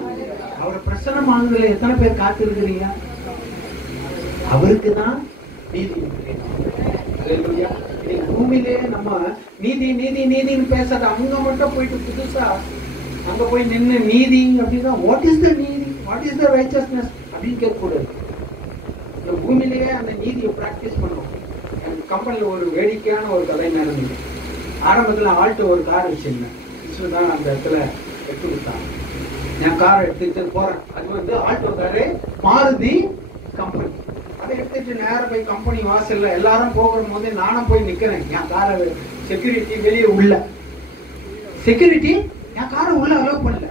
அவர் பிரசன்னமாகுதலை எத்தனை பேர் காத்திருக்கிறீங்க? அவருக்கு தான் நீதி. ஹல்லேலூயா. பூமியிலே நம்ம நீதி நீதி நீதின்னு பேசாத, அங்க மட்டும் போயிட்டு புதுசா அங்க போய் நின்று நீதி அப்படின்னா, வாட் இஸ் த நீதி, வாட் இஸ் த ரைச்சஸ்னஸ் அப்படின்னு கேட்கக்கூடாது. இந்த பூமியிலேயே அந்த நீதியை பிராக்டிஸ் பண்ணுவோம். எனக்கு கம்பெனியில் ஒரு வேடிக்கையான ஒரு கதை நடந்தது. ஆரம்பத்தில் ஆல்ட்டோ ஒரு கார் வச்சிருந்தேன். தான் அந்த இடத்துல எடுத்து கொடுத்தாங்க. நான் காரை எடுத்துட்டு போறேன். அது ஆல்ட்டோ காரு, மாருதி கம்பெனி. அதை எடுத்துட்டு நேரம் போய் கம்பெனி வாசல்ல எல்லாரும் போகிற போது நானும் போய் நிக்கிறேன். என் காரை செக்யூரிட்டி வெளியே உள்ள செக்யூரிட்டி என் காரை உள்ள அலோவ் பண்ணல.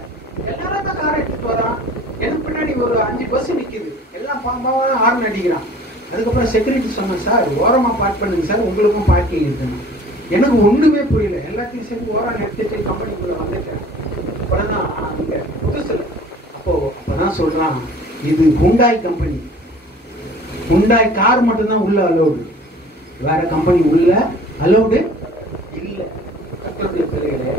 எல்லாரும் தான் காரை எடுத்துட்டு வரான். எனக்கு பின்னாடி ஒரு 5 பஸ் நிக்குது. எல்லாம் பாம்பாவும் ஹார்ன் அடிக்கிறான். அதுக்கப்புறம் செக்யூரிட்டி சொன்னேன், சார் ஓரமா பார்க் பண்ணுங்க சார், உங்களுக்கும் பார்க்கிங் இருக்குன்னு. எனக்கு ஒண்ணுமே புரியல. எல்லாத்தையும் சேர்ந்து ஓரம் எடுத்துட்டு கம்பெனிக்குள்ள வந்துட்டேன். அப்பதான் அங்க புதுசுல அப்பதான் சொல்றான், இது ஹுண்டாய் கம்பெனி. ஹுண்டாய் கார் மட்டும்தான் உள்ள அலோடு, வேற கம்பெனி உள்ள அலோடு இல்ல. கர்த்தருடைய பிள்ளைகளே,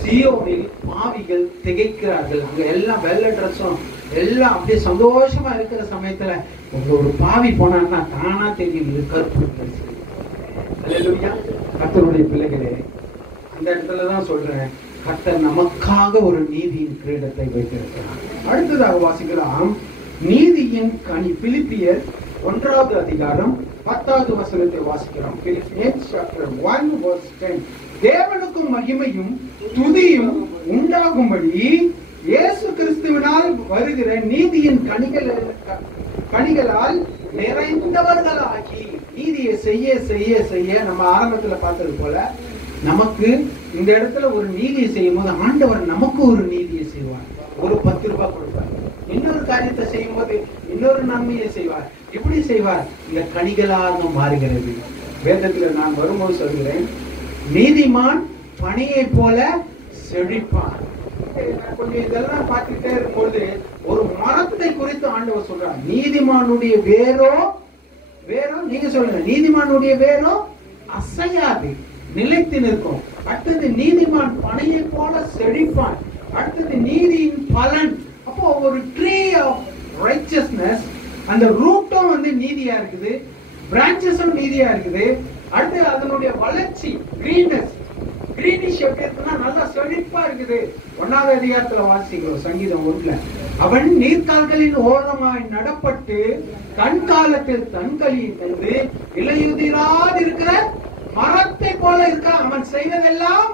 சியோனில் பாவிகள் திகைக்கிறார்கள். அங்க எல்லாம் வெள்ளை ட்ரெஸ்ஸும் எல்லாம் அப்படியே சந்தோஷமா இருக்கிற சமயத்துல ஒரு பாவி போனான்னா தானா தெரியும் இது கருப்பு. அல்லேலூயா. கர்த்தருடைய பிள்ளைகளே, அந்த இடத்துலதான் சொல்றேன், கர்த்தர் நமக்காக ஒரு நீதியின் கிரீடத்தை வைத்திருக்கிறார். அடுத்ததாக வாசிக்கலாம், நீதியின் கனி. பிலிப்பியர் 1வது அதிகாரம் 10வது வசனத்தை வாசிக்கிறோம். Philippians chapter 1 verse 10. தேவனுக்கும் மகிமையும் துதியும் உண்டாகும்படி இயேசு கிறிஸ்துவினால் வருகிற நீதியின் கனிகளால் நிறைந்தவர்களாகி. நீதியை செய்ய செய்ய செய்ய நம்ம ஆரம்பத்துல பார்த்தது போல நமக்கு இந்த இடத்துல ஒரு நீதியை செய்யும் போது ஆண்டவர் நமக்கு ஒரு நீதியை செய்வார். ஒரு 10 ரூபாய் கொடுப்பார். இன்னொரு காரியத்தை செய்யும் போது இன்னொரு நன்மையை செய்வார். எப்படி செய்வார்? இந்த கனிகளாக மாறுகிறது. வேதத்துல நான் வரும்போது சொல்கிறேன், நீதிமான் பனியை போல செழிப்பான். கொஞ்சம் இதெல்லாம் பார்த்துக்கிட்டே இருக்கும்போது ஒரு மரத்தை குறித்து ஆண்டவர் சொல்றார். நீதிமானுடைய வேரோ நீங்க சொல்லுங்க, நீதிமானுடைய வேரோ அசையாது, நிலைத்து நிற்கும். அடுத்தது நீதிமான் பனையை போல செழிப்பான். அடுத்தது நீதியின் பலன். அப்போ ஒரு ட்ரீ ஆஃப் ரைச்சஸ்னஸ், அந்த ரூட்டும் நீதியா இருக்குது, பிரான்சஸும் நீதியா இருக்குது, அடுத்து அதனுடைய வளர்ச்சி, கிரீனிஷ் எப்படி இருக்குன்னா நல்லா செழிப்பா இருக்குது. 1வது அதிகாரத்துல வாசிக்கிறோம் சங்கீதம் 1. அவன் நீர்க்கால்களின் ஓரமாய் நடப்பட்டு தன் காலத்தில் தன் கலியை தந்து இலையுதிராது இருக்கிற மரத்தை போல இருக்க அவன் செய்வதெல்லாம்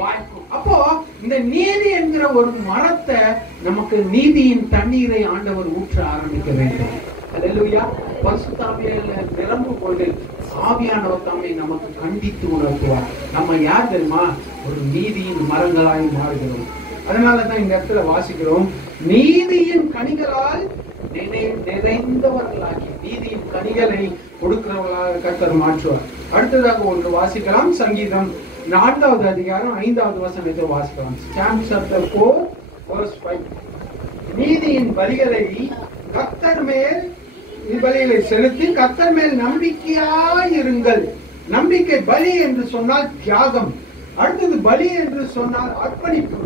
வாய்க்கும். அப்போ இந்த நீதி என்கிற ஒரு மரத்தை நமக்கு நீதியின் தண்ணீரை ஆண்டவர் ஊற்ற ஆரம்பிக்க வேண்டும். அல்லேலூயா. பரிசுத்த ஆவியால நிரம்பு கொண்டு ஆவியானவர் தம்மை நமக்கு கண்டித்து உணர்த்துவார். நம்ம யார் தெரியுமா? ஒரு நீதியின் மரங்களாய் மாறுகிறோம். அதனாலதான் இந்த இடத்துல வாசிக்கிறோம், நீதியின் கனிகளால் நிறைந்தவர்களாகி, நீதியின் கனிகளை கொடுக்கிறவர்களாக கர்த்தர் மாற்றுவார். அடுத்ததாக ஒன்று வாசிக்கலாம். சங்கீதம் 4வது அதிகாரம் 5வது வசனத்தை வாசிக்கலாம். Chapter 4 verse 5. நீதியின் பலிகளை கர்த்தர் மேல் பலிகளை செலுத்தி கர்த்தர் மேல் நம்பிக்கையாயிருங்கள். நம்பிக்கை. பலி என்று சொன்னால் தியாகம். அடுத்தது பலி என்று சொன்னால் அர்ப்பணிப்பு.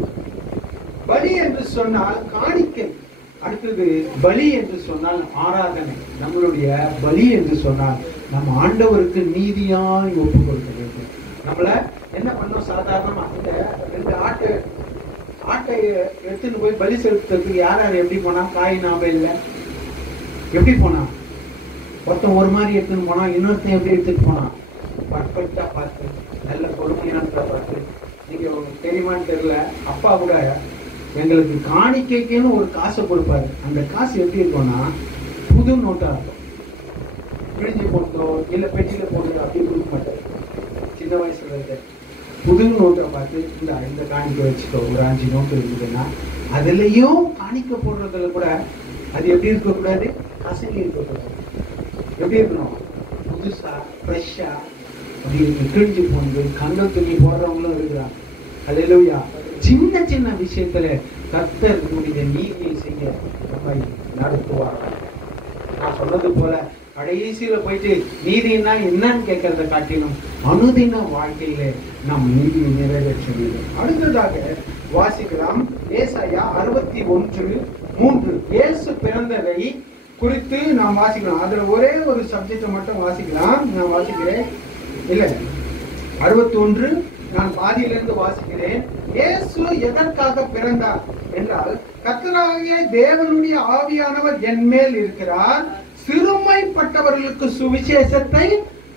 பலி என்று சொன்னால் காணிக்கை. அடுத்தது பலி என்று சொன்னால் ஆராதனை. நம்மளுடைய பலி என்று சொன்னால் நம்ம ஆண்டவருக்கு நீதியாய் ஒப்பு கொடுக்க வேண்டும். நம்மள என்ன பண்ணோம்? சாதாரணமா இந்த 2 ஆட்டை எடுத்துட்டு போய் பலி செலுத்துறதுக்கு யார் எப்படி போனா? காய் நாபேல்ல எப்படி போனா? ஒருத்தன் ஒரு மாதிரி எடுத்துன்னு போனா, இன்னொருத்தன் எப்படி எடுத்துட்டு போனா? பர்ஃபெக்டா பார்த்து, நல்ல பொறுமையானதை பார்த்து. நீங்க தெரியுமான்னு தெரியல, அப்பா கூட எங்களுக்கு காணிக்கைக்குன்னு ஒரு காசை கொடுப்பாரு. அந்த காசு எப்படி இருக்கும்னா புது நோட்டா இருக்கும். கிழிஞ்சு போட்டோ இல்ல பெட்டியில போட்டோ அப்படி கொடுக்க மாட்டாரு. சின்ன வயசுல இருக்க புது நோட்டை பார்த்து இந்த காணிக்கை வச்சுக்கோ, ஒரு 5 நோட்டு இருக்குதுன்னா அதுலயும் காணிக்க போடுறதுல கூட அது எப்படி இருக்கக்கூடாது? கசங்கி இருக்கக்கூடாது. எப்படி இருக்கணும்? புதுசா ஃப்ரெஷ்ஷா அப்படி கிழிஞ்சு போனது. கந்தல் துணி போடுறவங்களும் இருக்கிறாங்க. அல்லேலூயா. சின்ன சின்ன விஷயத்துல கர்த்தர் நம்முடைய நீதியை செய்ய நம்மை நடத்துவார். நான் சொன்னது போல கடைசியில போயிட்டு நீதினா என்னன்னு கேட்கறத காட்டிலும் அனுதின வாழ்க்கையில நாம் நீதியை நிறைவேற்ற வேண்டும். அடுத்ததாக வாசிக்கலாம். ஏசாயா 61:3. இயேசு பிறந்ததை குறித்து நாம் வாசிக்கலாம். அதுல ஒரே ஒரு சப்ஜெக்ட் மட்டும் வாசிக்கலாம். நான் வாசிக்கிறேன். இல்ல 61 நான் பாதியிலிருந்து வாசிக்கிறேன். இயேசு எதற்காக பிறந்தார் என்றால், கர்த்தராகிய தேவனுடைய ஆவியானவர் என் மேல் இருக்கிறார், சிறுமைப்பட்டவர்களுக்கு சுவிசேஷத்தை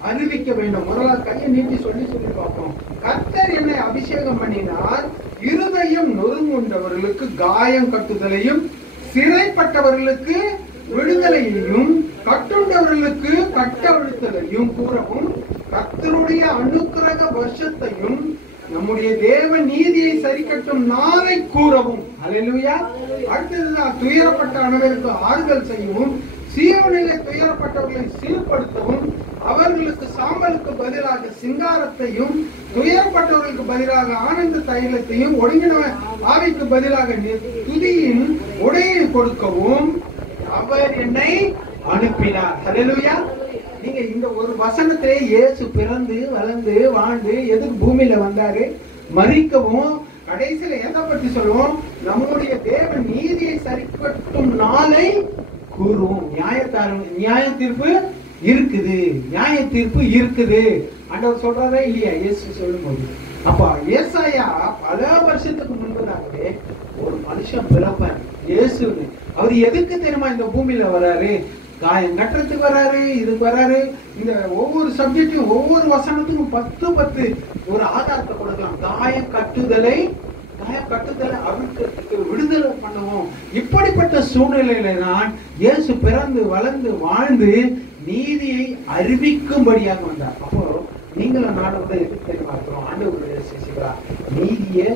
அறிவிக்க வேண்டும். முதல்ல கையை நீட்டி சொல்லி பார்ப்போம். கர்த்தர் என்னை அபிஷேகம் பண்ணினார், இருதயம் நொறுங்குண்டவர்களுக்கு காயம் கட்டுதலையும், சிறைப்பட்டவர்களுக்கு விடுதலையையும், கட்டுண்டவர்களுக்கு கட்டவிழ்த்தலையும் கூறவும், கர்த்தருடைய அனுக்கிரக வருஷத்தையும் நம்முடைய தேவ நீதியை சரிக்கட்டும் நாளை கூறவும். அல்லேலூயா. அடுத்ததுதான் துயரப்பட்ட அனைவருக்கு ஆறுதல் செய்யவும், சீயோனிலே துயரப்பட்டவர்களை சீர்படுத்தவும், அவர்களுக்கு சாம்பலுக்கு பதிலாக சிங்காரத்தையும், துயரப்பட்டவர்களுக்கு பதிலாக ஆனந்த தைலத்தையும், ஒடுங்கின ஆவிக்கு பதிலாக துதியின் உடையை கொடுக்கவும் அவர் என்னை அனுப்பினார். அல்லேலூயா. நீங்க இந்த ஒரு வசனத்திலே இயேசு பிறந்து வளர்ந்து வாழ்ந்து எதுக்கு பூமியில வந்தாரு? மரிக்கவும், கடைசியில எதை பத்தி சொல்லுவோம்? நம்முடைய தேவன் நீதியை சரிக்கட்டும் நாளை கூறுவோம். நியாய தீர்ப்பு இருக்குது, நியாய தீர்ப்பு இருக்குது. ஆண்டவர் சொல்றாரா இல்லையா? இயேசு சொல்லும் போது. அப்ப ஏசாயா பல வருஷத்துக்கு முன்பதாகவே ஒரு மனுஷன் பிறப்பார் இயேசுன்னு. அவர் எதுக்கு தெரியுமா இந்த பூமியில வராரு? காயம் கட்டுறதுக்கு வராரு, இதுக்கு வராரு. இந்த ஒவ்வொரு சப்ஜெக்டும் ஒவ்வொரு வசனத்துக்கும் 10 ஒரு ஆதாரத்தை கொடுக்கலாம். காயம் கட்டுதலை அவிழ்க்கிறதுக்கு, விடுதலை பண்ணவும். இப்படிப்பட்ட சூழ்நிலையில தான் இயேசு பிறந்து வளர்ந்து வாழ்ந்து நீதியை அறிவிக்கும்படியாக வந்தார். அப்போ நீங்களும் நானும் கூட எதுக்கு தெரியுமா இருக்கிறோம்? ஆண்டவருடைய சிசுகளா நீதியை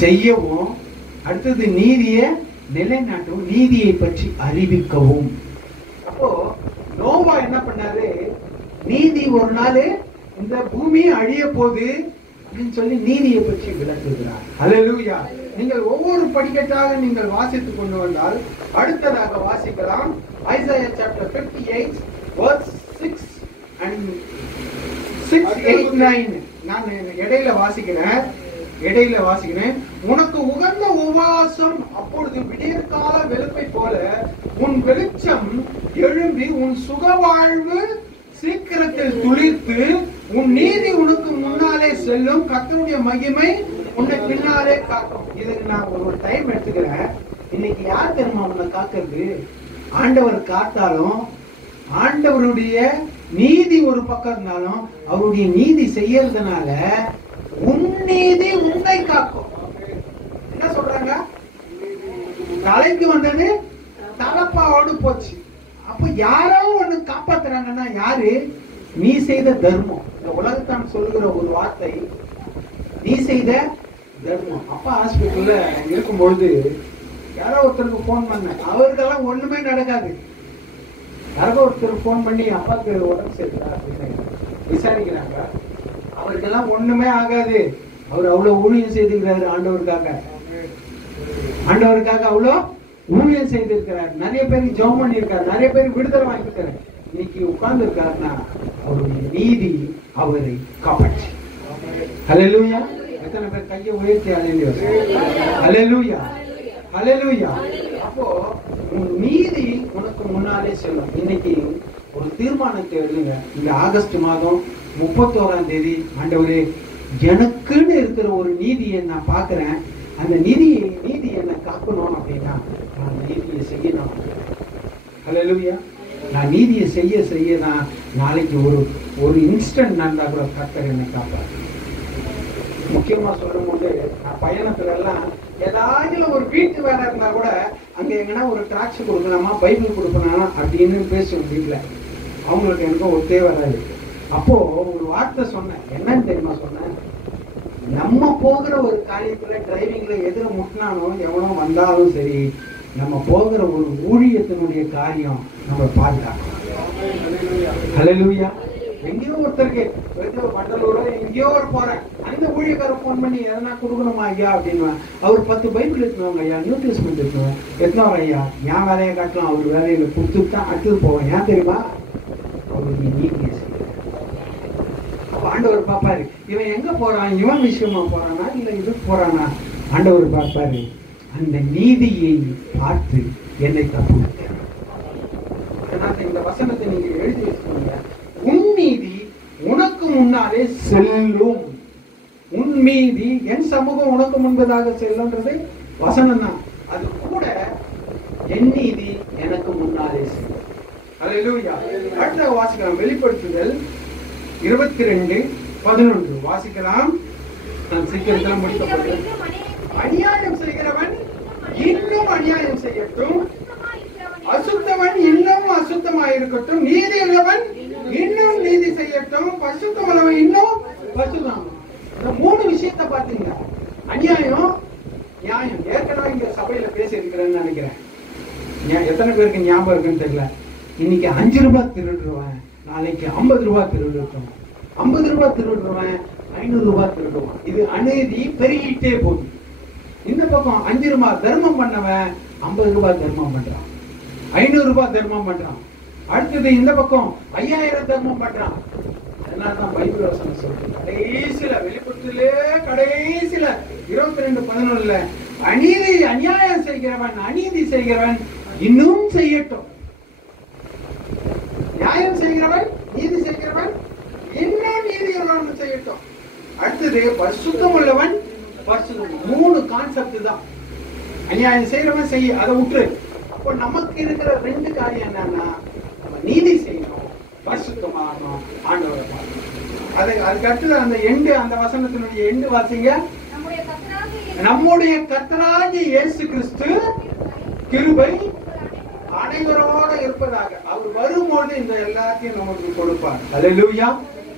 செய்யவும், அடுத்தது நீதியை நிலைநாட்டவும், நீதியை பற்றி அறிவிக்கவும். அப்போ நோவா என்ன பண்ணாரு? நீதி ஒரு நாள் இந்த பூமி அழிய போகுது அப்படின்னு சொல்லி நீதியை பற்றி விளக்குகிறார். அல்லேலூயா. நீங்கள் ஒவ்வொரு படிக்கட்டாக நீங்கள் வாசித்துக் கொண்டு வந்தால் அடுத்ததாக வாசிக்கலாம். Isaiah chapter 58 verse 6 and 6, 8, 9. நான் இடையில வாசிக்கிறேன். உனக்கு உகந்த உபவாசம் அப்பொழுது விடியற்கால வெளுப்பை போல உன் வெளிச்சம் எழும்பி உன் சுகவாழ்வு சீக்கிரத்தில் துளிர்த்து உன் நீதி உனக்கு முன்னாலே செல்லும், கர்த்தருடைய மகிமை உன்னை பின்னாலே காக்கும். இதுக்கு நான் ஒரு டைம் எடுத்துக்கிறேன். இன்னைக்கு யார் தெரியுமா உன்னை காக்கிறது? ஆண்டவர் காத்தாலும், ஆண்டவருடைய நீதி ஒரு பக்கம் இருந்தாலும், அவருடைய நீதி செய்யறதுனால உன் நீதி உன்னை காக்கும். என்ன சொல்றாங்க? தலைக்கு வந்தது தலப்பாவோடு போச்சு. அப்ப யாரோ ஒண்ணு காப்பாத்துறாங்கன்னா யாரு? நீ செய்த தர்மம். இந்த உலகத்தான் சொல்லுகிற ஒரு வார்த்தை, நீ செய்த தர்மம். அப்பா ஹாஸ்பிட்டல்ல இருக்கும்பொழுது யாரோ ஒருத்தருக்கு போன் பண்ண, அவருக்கெல்லாம் ஒண்ணுமே நடக்காது. யாரோ ஒருத்தர் போன் பண்ணி அப்பாவுக்கு உடம்பு சரியில்லை அப்படின்னு விசாரிக்கிறாங்க. அவருக்கெல்லாம் ஒண்ணுமே ஆகாது. அவர் அவ்வளவு ஊழியம் செய்திருக்கிறாரு ஆண்டவருக்காக. ஆண்டவருக்காக அவ்வளோ ஊழியம் செய்திருக்கிறார். நிறைய பேருக்கு ஜெபம் பண்ணியிருக்காரு, நிறைய பேருக்கு விடுதலை வாங்கியிருக்காரு. இன்னைக்கு உட்கார்ந்து இருக்காருன்னா அவருடைய நீதி அவரை காப்பாற்றி. ஹல்லேலூயா. எத்தனை பேர் கையை உயர்த்தி ஹல்லேலூயா, ஹல்லேலூயா, ஹல்லேலூயா. அப்போ உன் நீதி உனக்கு முன்னாலே செல்லும். இன்னைக்கு ஒரு தீர்மானத்தை எழுதுங்க. இந்த ஆகஸ்ட் மாதம் 31ஆம் தேதி, ஆண்டவரே எனக்குன்னு இருக்கிற ஒரு நீதியை நான் பார்க்கிறேன், அந்த நீதி என்னை காக்கணும் அப்படின்னா நான் நீதியை செய்யணும். ஹல்லேலூயா. நான் நீதியை செய்ய நான் நாளைக்கு ஒரு இன்ஸ்டன்ட் நடந்தா கூட கர்த்தர் என்னை காப்பார். முக்கியமா சொல்லும் போது நான் பயணத்துல எல்லாம் ஏதாவது ஒரு வீட்டு வேலை இருந்தா கூட அங்க எங்கன்னா ஒரு டிராக்ஸ் கொடுக்கலாமா, பைபிள் கொடுக்கணுமா அப்படின்னு பேசுவோம் வீட்டுல. அவங்களுக்கு எனக்கும் ஒத்தே வராது. அப்போ ஒரு வார்த்தை சொன்னேன். என்னன்னு தெரியுமா சொன்னேன்? நம்ம போகிற ஒரு காரியத்துல டிரைவிங்ல எதிர முட்டினானோ எவனோ வந்தாலும் சரி, நம்ம போகிற ஒரு ஊழியத்தினுடைய காரியம் நம்ம பாதுகாக்கணும். ஹல்லேலூயா. எங்கேயோ ஒருத்தருக்கு மண்டலோட எங்கேயோ ஒரு போறேன், அந்த ஊழியக்காரர் போன் பண்ணி எதனா கொடுக்கணுமா ஐயா அப்படின்னு, அவர் 10 பைபிள் எடுத்துவாங்க ஐயா, நியூ டெஸ்ட்மென்ட் எடுத்துவோம், எத்தனோர் ஐயா, என் வேலையை காட்டலாம், அவர் வேலையை கொடுத்துட்டு தான் அடுத்தது போவேன். ஏன் தெரியுமா? அவருடைய நீதியை செய்ய. அப்ப ஆண்டவர் பார்ப்பாரு, இவன் எங்க போறான், இவன் விஷயமா போறானா இல்ல இது போறானா? ஆண்டவர் பார்ப்பாரு, அந்த நீதியை பார்த்து என்னை தப்பு. இந்த வசனத்தை நீங்க எழுதி வச்சுக்கோங்க. உன் நீதி உனக்கு முன்னாலே செல்லும். உன் நீதி என் சமூகம் உனக்கு முன்பதாக செல்லும்ன்றது வசனம் தான். அது கூட என் நீதி எனக்கு முன்னாலே செல்லும். ஹல்லேலூயா. அடுத்த வாசிக்கலாம். வெளிப்படுத்துதல் 22:11 வாசிக்கலாம். நான் சீக்கிரத்தில் முடிக்கப்பட்டேன். அநியாயம் செய்கிறவன் இன்னும் அநியாயம் செய்யட்டும், அசுத்தவன் இன்னும் அசுத்தமாயிருக்கட்டும், நீதி உள்ளவன் இன்னும் நீதி செய்யட்டும், பரிசுத்தம் உள்ளவன் இன்னும் பரிசுத்தம். இந்த 3 விஷயத்தை பாத்தீங்க. அநியாயம், நியாயம். ஏற்கனவே இங்க சபையில பேசி இருக்கிறேன்னு நினைக்கிறேன். எத்தனை பேருக்கு ஞாபகம் இருக்குன்னு தெரியல. இன்னைக்கு 5 ரூபாய் திருடுருவேன், நாளைக்கு 50 ரூபாய் திருடுறோம், 50 ரூபாய் திருடுருவேன், 500 ரூபாய் திருடுவான். இது அநீதி பெருகிட்டே போகுது. இந்த பக்கம் 5 ரூபாய் தர்மம் பண்ணவன் 50 ரூபாய் தர்மம் பண்றான், 500 ரூபாய் தர்மம் பண்றான். அடுத்தது இந்த பக்கம் 5000 தர்மம் பண்றான். அதனாலதான் பைபிள் வசனம் சொல்றது, கடைசியில வெளிப்படுத்திலே கடைசியில 22:11 அநியாயம் செய்கிறவன் அநீதி செய்கிறவன் இன்னும் செய்யட்டும், நியாயம் செய்கிறவன் நீதி செய்கிறவன் இன்னும் நீதி உள்ளவன் செய்யட்டும். அடுத்தது பரிசுத்தம் உள்ளவன் பரிசுத்தம். 3 கான்செப்ட் தான். அநியாயம் செய்கிறவன் செய்ய, அதை விட்டுரு. அப்போ நமக்கு இருக்கிற 2 காரியம் என்னன்னா, நம்ம நீதி செய்யணும், பரிசுத்தமாகணும், ஆண்டவரை பார்க்கணும். அதுக்கு அடுத்தது அந்த எண்டு, அந்த வசனத்தினுடைய எண்டு வாசிங்க. நம்முடைய கர்த்தராகிய இயேசு கிறிஸ்து கிருபை அனைவரோட இருப்பதாக. அவர் வரும்போது இந்த எல்லாத்தையும் நமக்கு கொடுப்பார். ஹல்லேலூயா.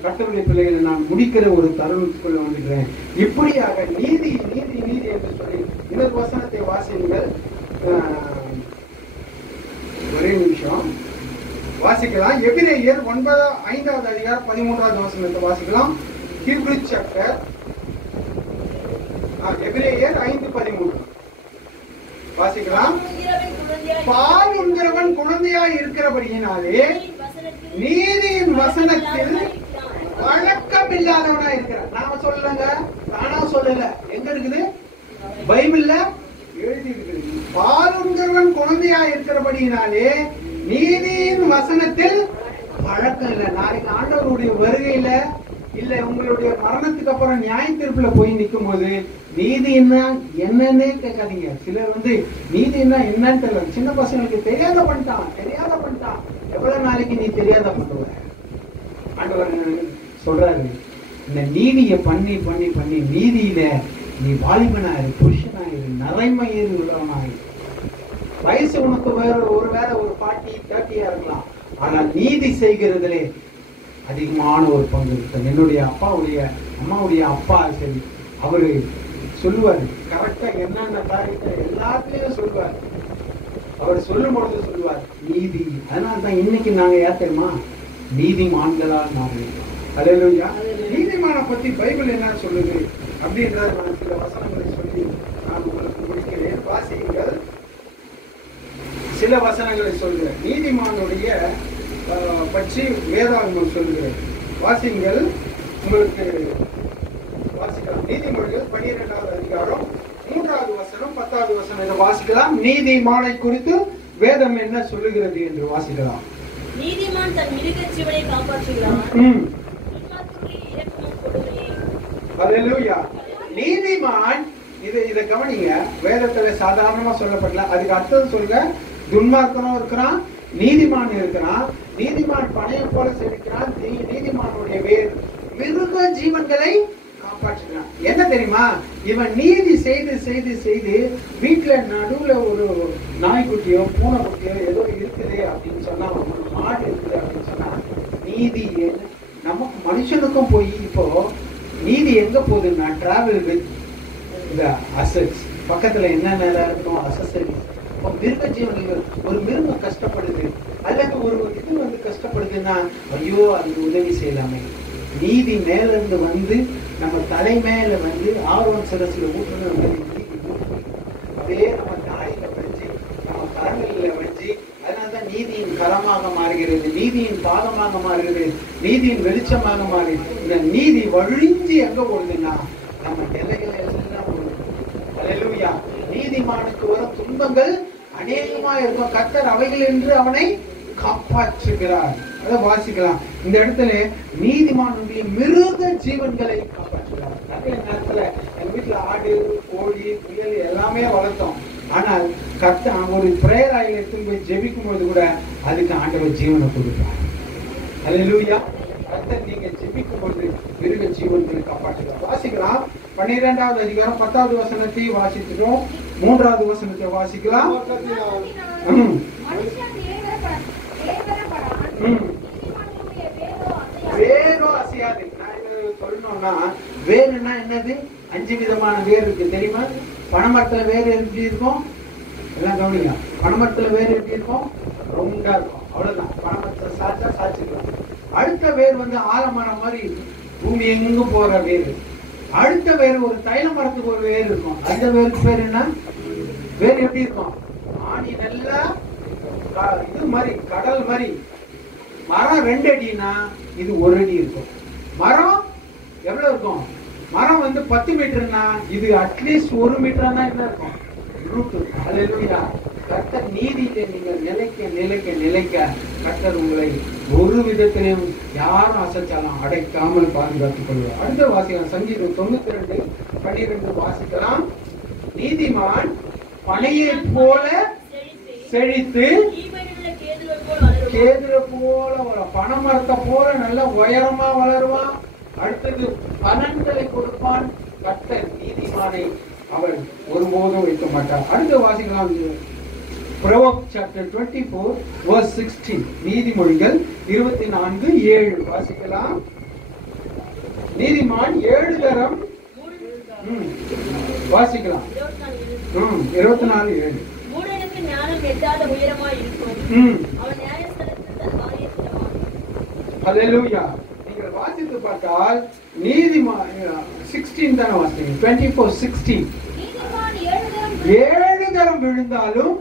கர்த்தருடைய பிள்ளைகளை நான் முடிக்கிற ஒரு தருணத்துக்குள்ள வந்துக்கிறேன். இப்படியாக நீதி நீதி நீதி என்று சொல்லி இன்னொரு வசனத்தை வாசிங்கள். ஒரே நிமிஷம் வாசிக்கலாம். எபிரேயர் 5வது அதிகாரம் 13வது வசனத்தை வாசிக்கலாம். ஹீப்ரூ சாப்டர், எபிரேயர் 5:13 வாசிக்கலாம். பால் உண்கிறவன் குழந்தையாய் இருக்கிறபடியினாலே நீதியின் வசனத்தில் வழக்கம் இல்லாதவனா இருக்கிறான். நாம சொல்லலங்க, தானா சொல்லல. எங்க இருக்குது? பைபிள்ல எழுதி இருக்குது. பால் உண்கிறவன் குழந்தையாய் இருக்கிறபடியினாலே நீதியின் வசனத்தில் பழக்கம் இல்லை. நாளைக்கு ஆண்டவருடைய வருகையில இல்ல உங்களுடைய மரணத்துக்கு அப்புறம் நியாய தீர்ப்புல போய் நிற்கும் போது நீதி என்னன்னே கேட்காதீங்க. சிலர் நீதி என்னன்னு தெரியல. சின்ன பசங்களுக்கு தெரியாத பண்ணிட்டான். எவ்வளவு நாளைக்கு நீ தெரியாத பண்ணுவ? ஆண்டவர் சொல்றாரு, இந்த நீதியை பண்ணி பண்ணி பண்ணி நீதியில நீ வாலிபனாயிரு, புருஷனாயிரு, நரைமயிறு உள்ளவனாயிரு. வயசு உனக்கு ஒரு 40 30 இருக்கலாம். ஆனால் நீதி செய்கிறதுலே அதிகமான ஒரு பங்கு இருக்கு. என்னுடைய அம்மாவுடைய அப்பா சரி, அவரு சொல்லுவாரு கரெக்டா என்னென்ன காரியத்தை எல்லாத்துலயும் சொல்லுவார். அவர் சொல்லும் பொழுது சொல்லுவார் நீதி. அதனால்தான் இன்னைக்கு நாங்க ஏன் தெரியுமா, நீதிமான்களால் நாங்கள். அல்லேலூயா. நீதிமான பத்தி பைபிள் என்ன சொல்லுது அப்படின்றது நான் சில வசனங்களை சொல்லி நான் உங்களுக்கு முடிக்கிறேன். வாசியுங்கள். சில வசனங்களை சொல்கிறேன். நீதிமானுடைய பற்றி வேதாகமம் சொல்கிறேன். வாசியுங்கள். உங்களுக்கு வாசிக்கலாம். நீதிமொழிகள் 12வது அதிகாரம் 3வது வசனம் 10வது வசனம் இதை வாசிக்கலாம். நீதிமானை குறித்து வேதம் என்ன சொல்லுகிறது என்று வாசிக்கலாம். நீதிமான் தன் மிருக ஜீவனை காப்பாற்றுகிறான். அல்லேலூயா. நீதிமான் இதை கவனிங்க. வேதத்துல சாதாரணமா சொல்லப்படல. அதுக்கு அர்த்தம் சொல்ல, துன்மார்க்கனும் இருக்கிறான், நீதிமான் இருக்கிறான். நீதிமான் பனையை போல செழிக்கிறான். நீதிமானுடைய வேர் மிருக ஜீவன்களை காப்பாற்றுகிறான். என்ன தெரியுமா, இவன் நீதி செய்து செய்து செய்து வீட்டுல நடுவுல ஒரு நாய்க்குட்டியோ பூனைக்குட்டியோ ஏதோ இருக்குது அப்படின்னு சொன்னா, மாடு இருக்குது அப்படின்னு சொன்னா, நீதி நமக்கு மனுஷனுக்கும் போய் இப்போ நீதி எங்க போகுதுன்னா, டிராவல் வித் த அசெட்ஸ். பக்கத்துல என்னென்ன இருக்கும் அசசரி. மிருக ஜீவன்கள், ஒரு மிருகம் கஷ்டப்படுது அல்லது ஒரு இது கஷ்டப்படுதுன்னா, ஐயோ அதுக்கு உதவி செய்யலாமே. நீதி மேல இருந்து நம்ம தலை மேல ஆர்வம் சிரசுல ஊற்றுற மாதிரி நீதி அப்படியே நம்ம தாயில வச்சு நம்ம கரங்களில வச்சு, அதனால்தான் நீதியின் கரமாக மாறுகிறது, நீதியின் பாதமாக மாறுகிறது, நீதியின் வெளிச்சமாக மாறுகிறது. இந்த நீதி வழிஞ்சு எங்க போடுதுன்னா நம்ம நிலைகளை எல்லாம் போடுது. அல்லேலூயா. நீதிமானுக்கு வரும் துன்பங்கள் அநேகமா இருக்கும். கர்த்தர் அவைகள் என்று அவனை காப்பாற்றுகிறார். அதை வாசிக்கலாம். இந்த இடத்துல நீதிமானுடைய மிருக ஜீவன்களை காப்பாற்றுகிறார். நிறைய நேரத்துல எங்க வீட்டுல ஆடு, கோழி, புயல் எல்லாமே வளர்த்தோம். ஆனால் கர்த்தர் ஒரு பிரேயர் ஆயில் எடுத்து போய் ஜெபிக்கும் போது கூட அதுக்கு ஆண்டவர் ஜீவனை கொடுப்பார். அல்லேலூயா. கர்த்தர் நீங்க ஜெபிக்கும் போது மிருக ஜீவன்களை காப்பாற்றுகிறார். வாசிக்கலாம். 12வது அதிகாரம் 10வது வசனத்தை வாசிக்கிறோம். 3வது வசனத்தை வாசிக்கலாம். வேரோ அசையாது. சொல்லணும்னா வேறுனா என்னது? 5 விதமான வேர் இருக்கு தெரியுமா? பனைமரத்துல வேறு எப்படி இருக்கும்? எல்லாம் கவனிங்க. பனைமரத்துல வேறு எப்படி இருக்கும்? ரவுண்டா இருக்கும். அவ்வளவுதான். பனைமரத்துல சாய்ச்சிக்கலாம். அடுத்த வேர் ஆலமரம் மாதிரி பூமி எங்கும் போற வேறு. அடுத்த வேறு ஒரு தைல மரத்துக்கு ஒரு வேர் இருக்கும். அந்த வேருக்கு பேர் என்ன? வேர் எப்படி இருக்கும்? ஆணி நல்லா இது மாதிரி கடல் மாதிரி. மரம் 2 அடினா இது 1 அடி இருக்கும். மரம் எவ்வளவு இருக்கும்? மரம் 10 மீட்டர்னா இது அட்லீஸ்ட் 1 மீட்டர்னா என்ன இருக்கும்? ரூட். அல்லேலூயா. கர்த்தர் நீதியிலே நீங்கள் நிலைக்க நிலைக்க நிலைக்க கர்த்தர் உங்களை ஒரு விதத்திலையும் யாரும் அசைச்சாலும் அடைக்காமல் பாதுகாத்துக் கொள்வார். அடுத்த வாசிக்கலாம். சங்கீதம் 92:12 வாசிக்கலாம். நீதிமான் பனையை போல செழித்து கேதுல போல பனைமரத்தை போல நல்லா உயரமா வளருவான். அடுத்தது பலன்களை கொடுப்பான். கர்த்தர் நீதிமானை அவன் ஒருபோதும் வைக்க மாட்டார். அடுத்த வாசிக்கலாம். Proverbs chapter 24 verse 16. நீதிமொழிகள் 24:7 வாசிக்கலாம். நீதிமான் 7 தரம் வாசிக்கலாம். 24:7. மூடனுக்கு ஞானம் எட்டாத உயரமாய் இருக்கும். அவன் நியாயஸ்தலத்தில் தன் வாயை திறவான். அல்லேலூயா. நீங்கள் வாசித்து பார்த்தால் நீதிமான் 16 தான வாசிங்க. 24:16. நீதிமான் 7 தரம் விழுந்தாலும்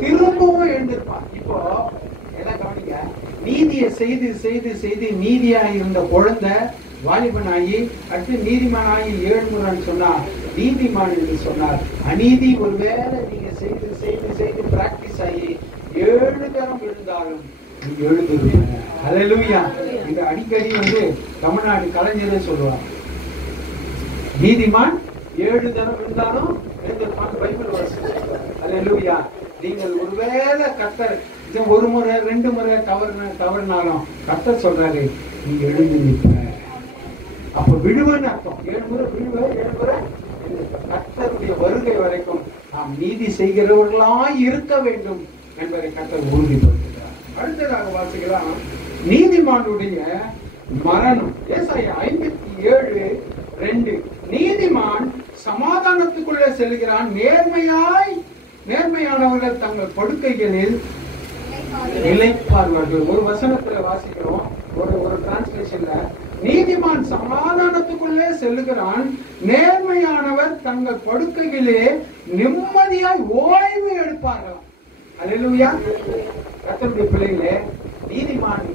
திரும்பவும் எழுந்திருப்பான். இப்போ எல்லாம் கவனிங்க. நீதியை செய்து செய்து செய்து நீதியா இருந்த குழந்தை வாலிபனாகி அடுத்து நீதிமானாகி 7 முறைன்னு சொன்னார். நீதிமான் என்று சொன்னார். அநீதி ஒருவேளை நீங்க செய்து செய்து செய்து பிராக்டிஸ் ஆகி 7 தரம் விழுந்தாலும் நீ எழுந்திருப்ப. ஹல்லேலூயா. இந்த அடிக்கடி தமிழ்நாடு கலைஞரே சொல்லுவாங்க, நீதிமான் 7 தரம் விழுந்தாலும் எழுந்திருப்பான். பைபிள் வாசி. ஹல்லேலூயா. நீங்கள் ஒருவேளை கர்த்தர் ஒரு முறை 2 முறை தவறுனாலும் கர்த்தர் சொல்றாரு, நீ எழுந்து நிற்ப. அப்ப விடுவன்னு அர்த்தம். 7 முறை விடுவ, 7 முறை கர்த்தருடைய வருகை வரைக்கும் நாம் நீதி செய்கிறவர்களாய் இருக்க வேண்டும் என்பதை கர்த்தர் உறுதிப்படுத்துகிறார். அடுத்ததாக வாசிக்கலாம், நீதிமானுடைய மரணம். ஏசாயா 57:2. நீதிமான் சமாதானத்துக்குள்ளே செல்கிறான், நேர்மையானவர்கள் தங்கள் படுக்கைகளில் நிலைப்பார்கள். ஒரு வசனத்துல வாசிக்கிறோம், ஒரு டிரான்ஸ்லேஷன்ல, நீதிமான் சமாதானத்துக்குள்ளே செல்லுகிறான், நேர்மையானவர் தங்கள் படுக்கைகளிலே நிம்மதியாய் ஓய்வு எடுப்பார்களாம். அல்லேலூயா. கர்த்தருடைய பிள்ளைகளே, நீதிமான்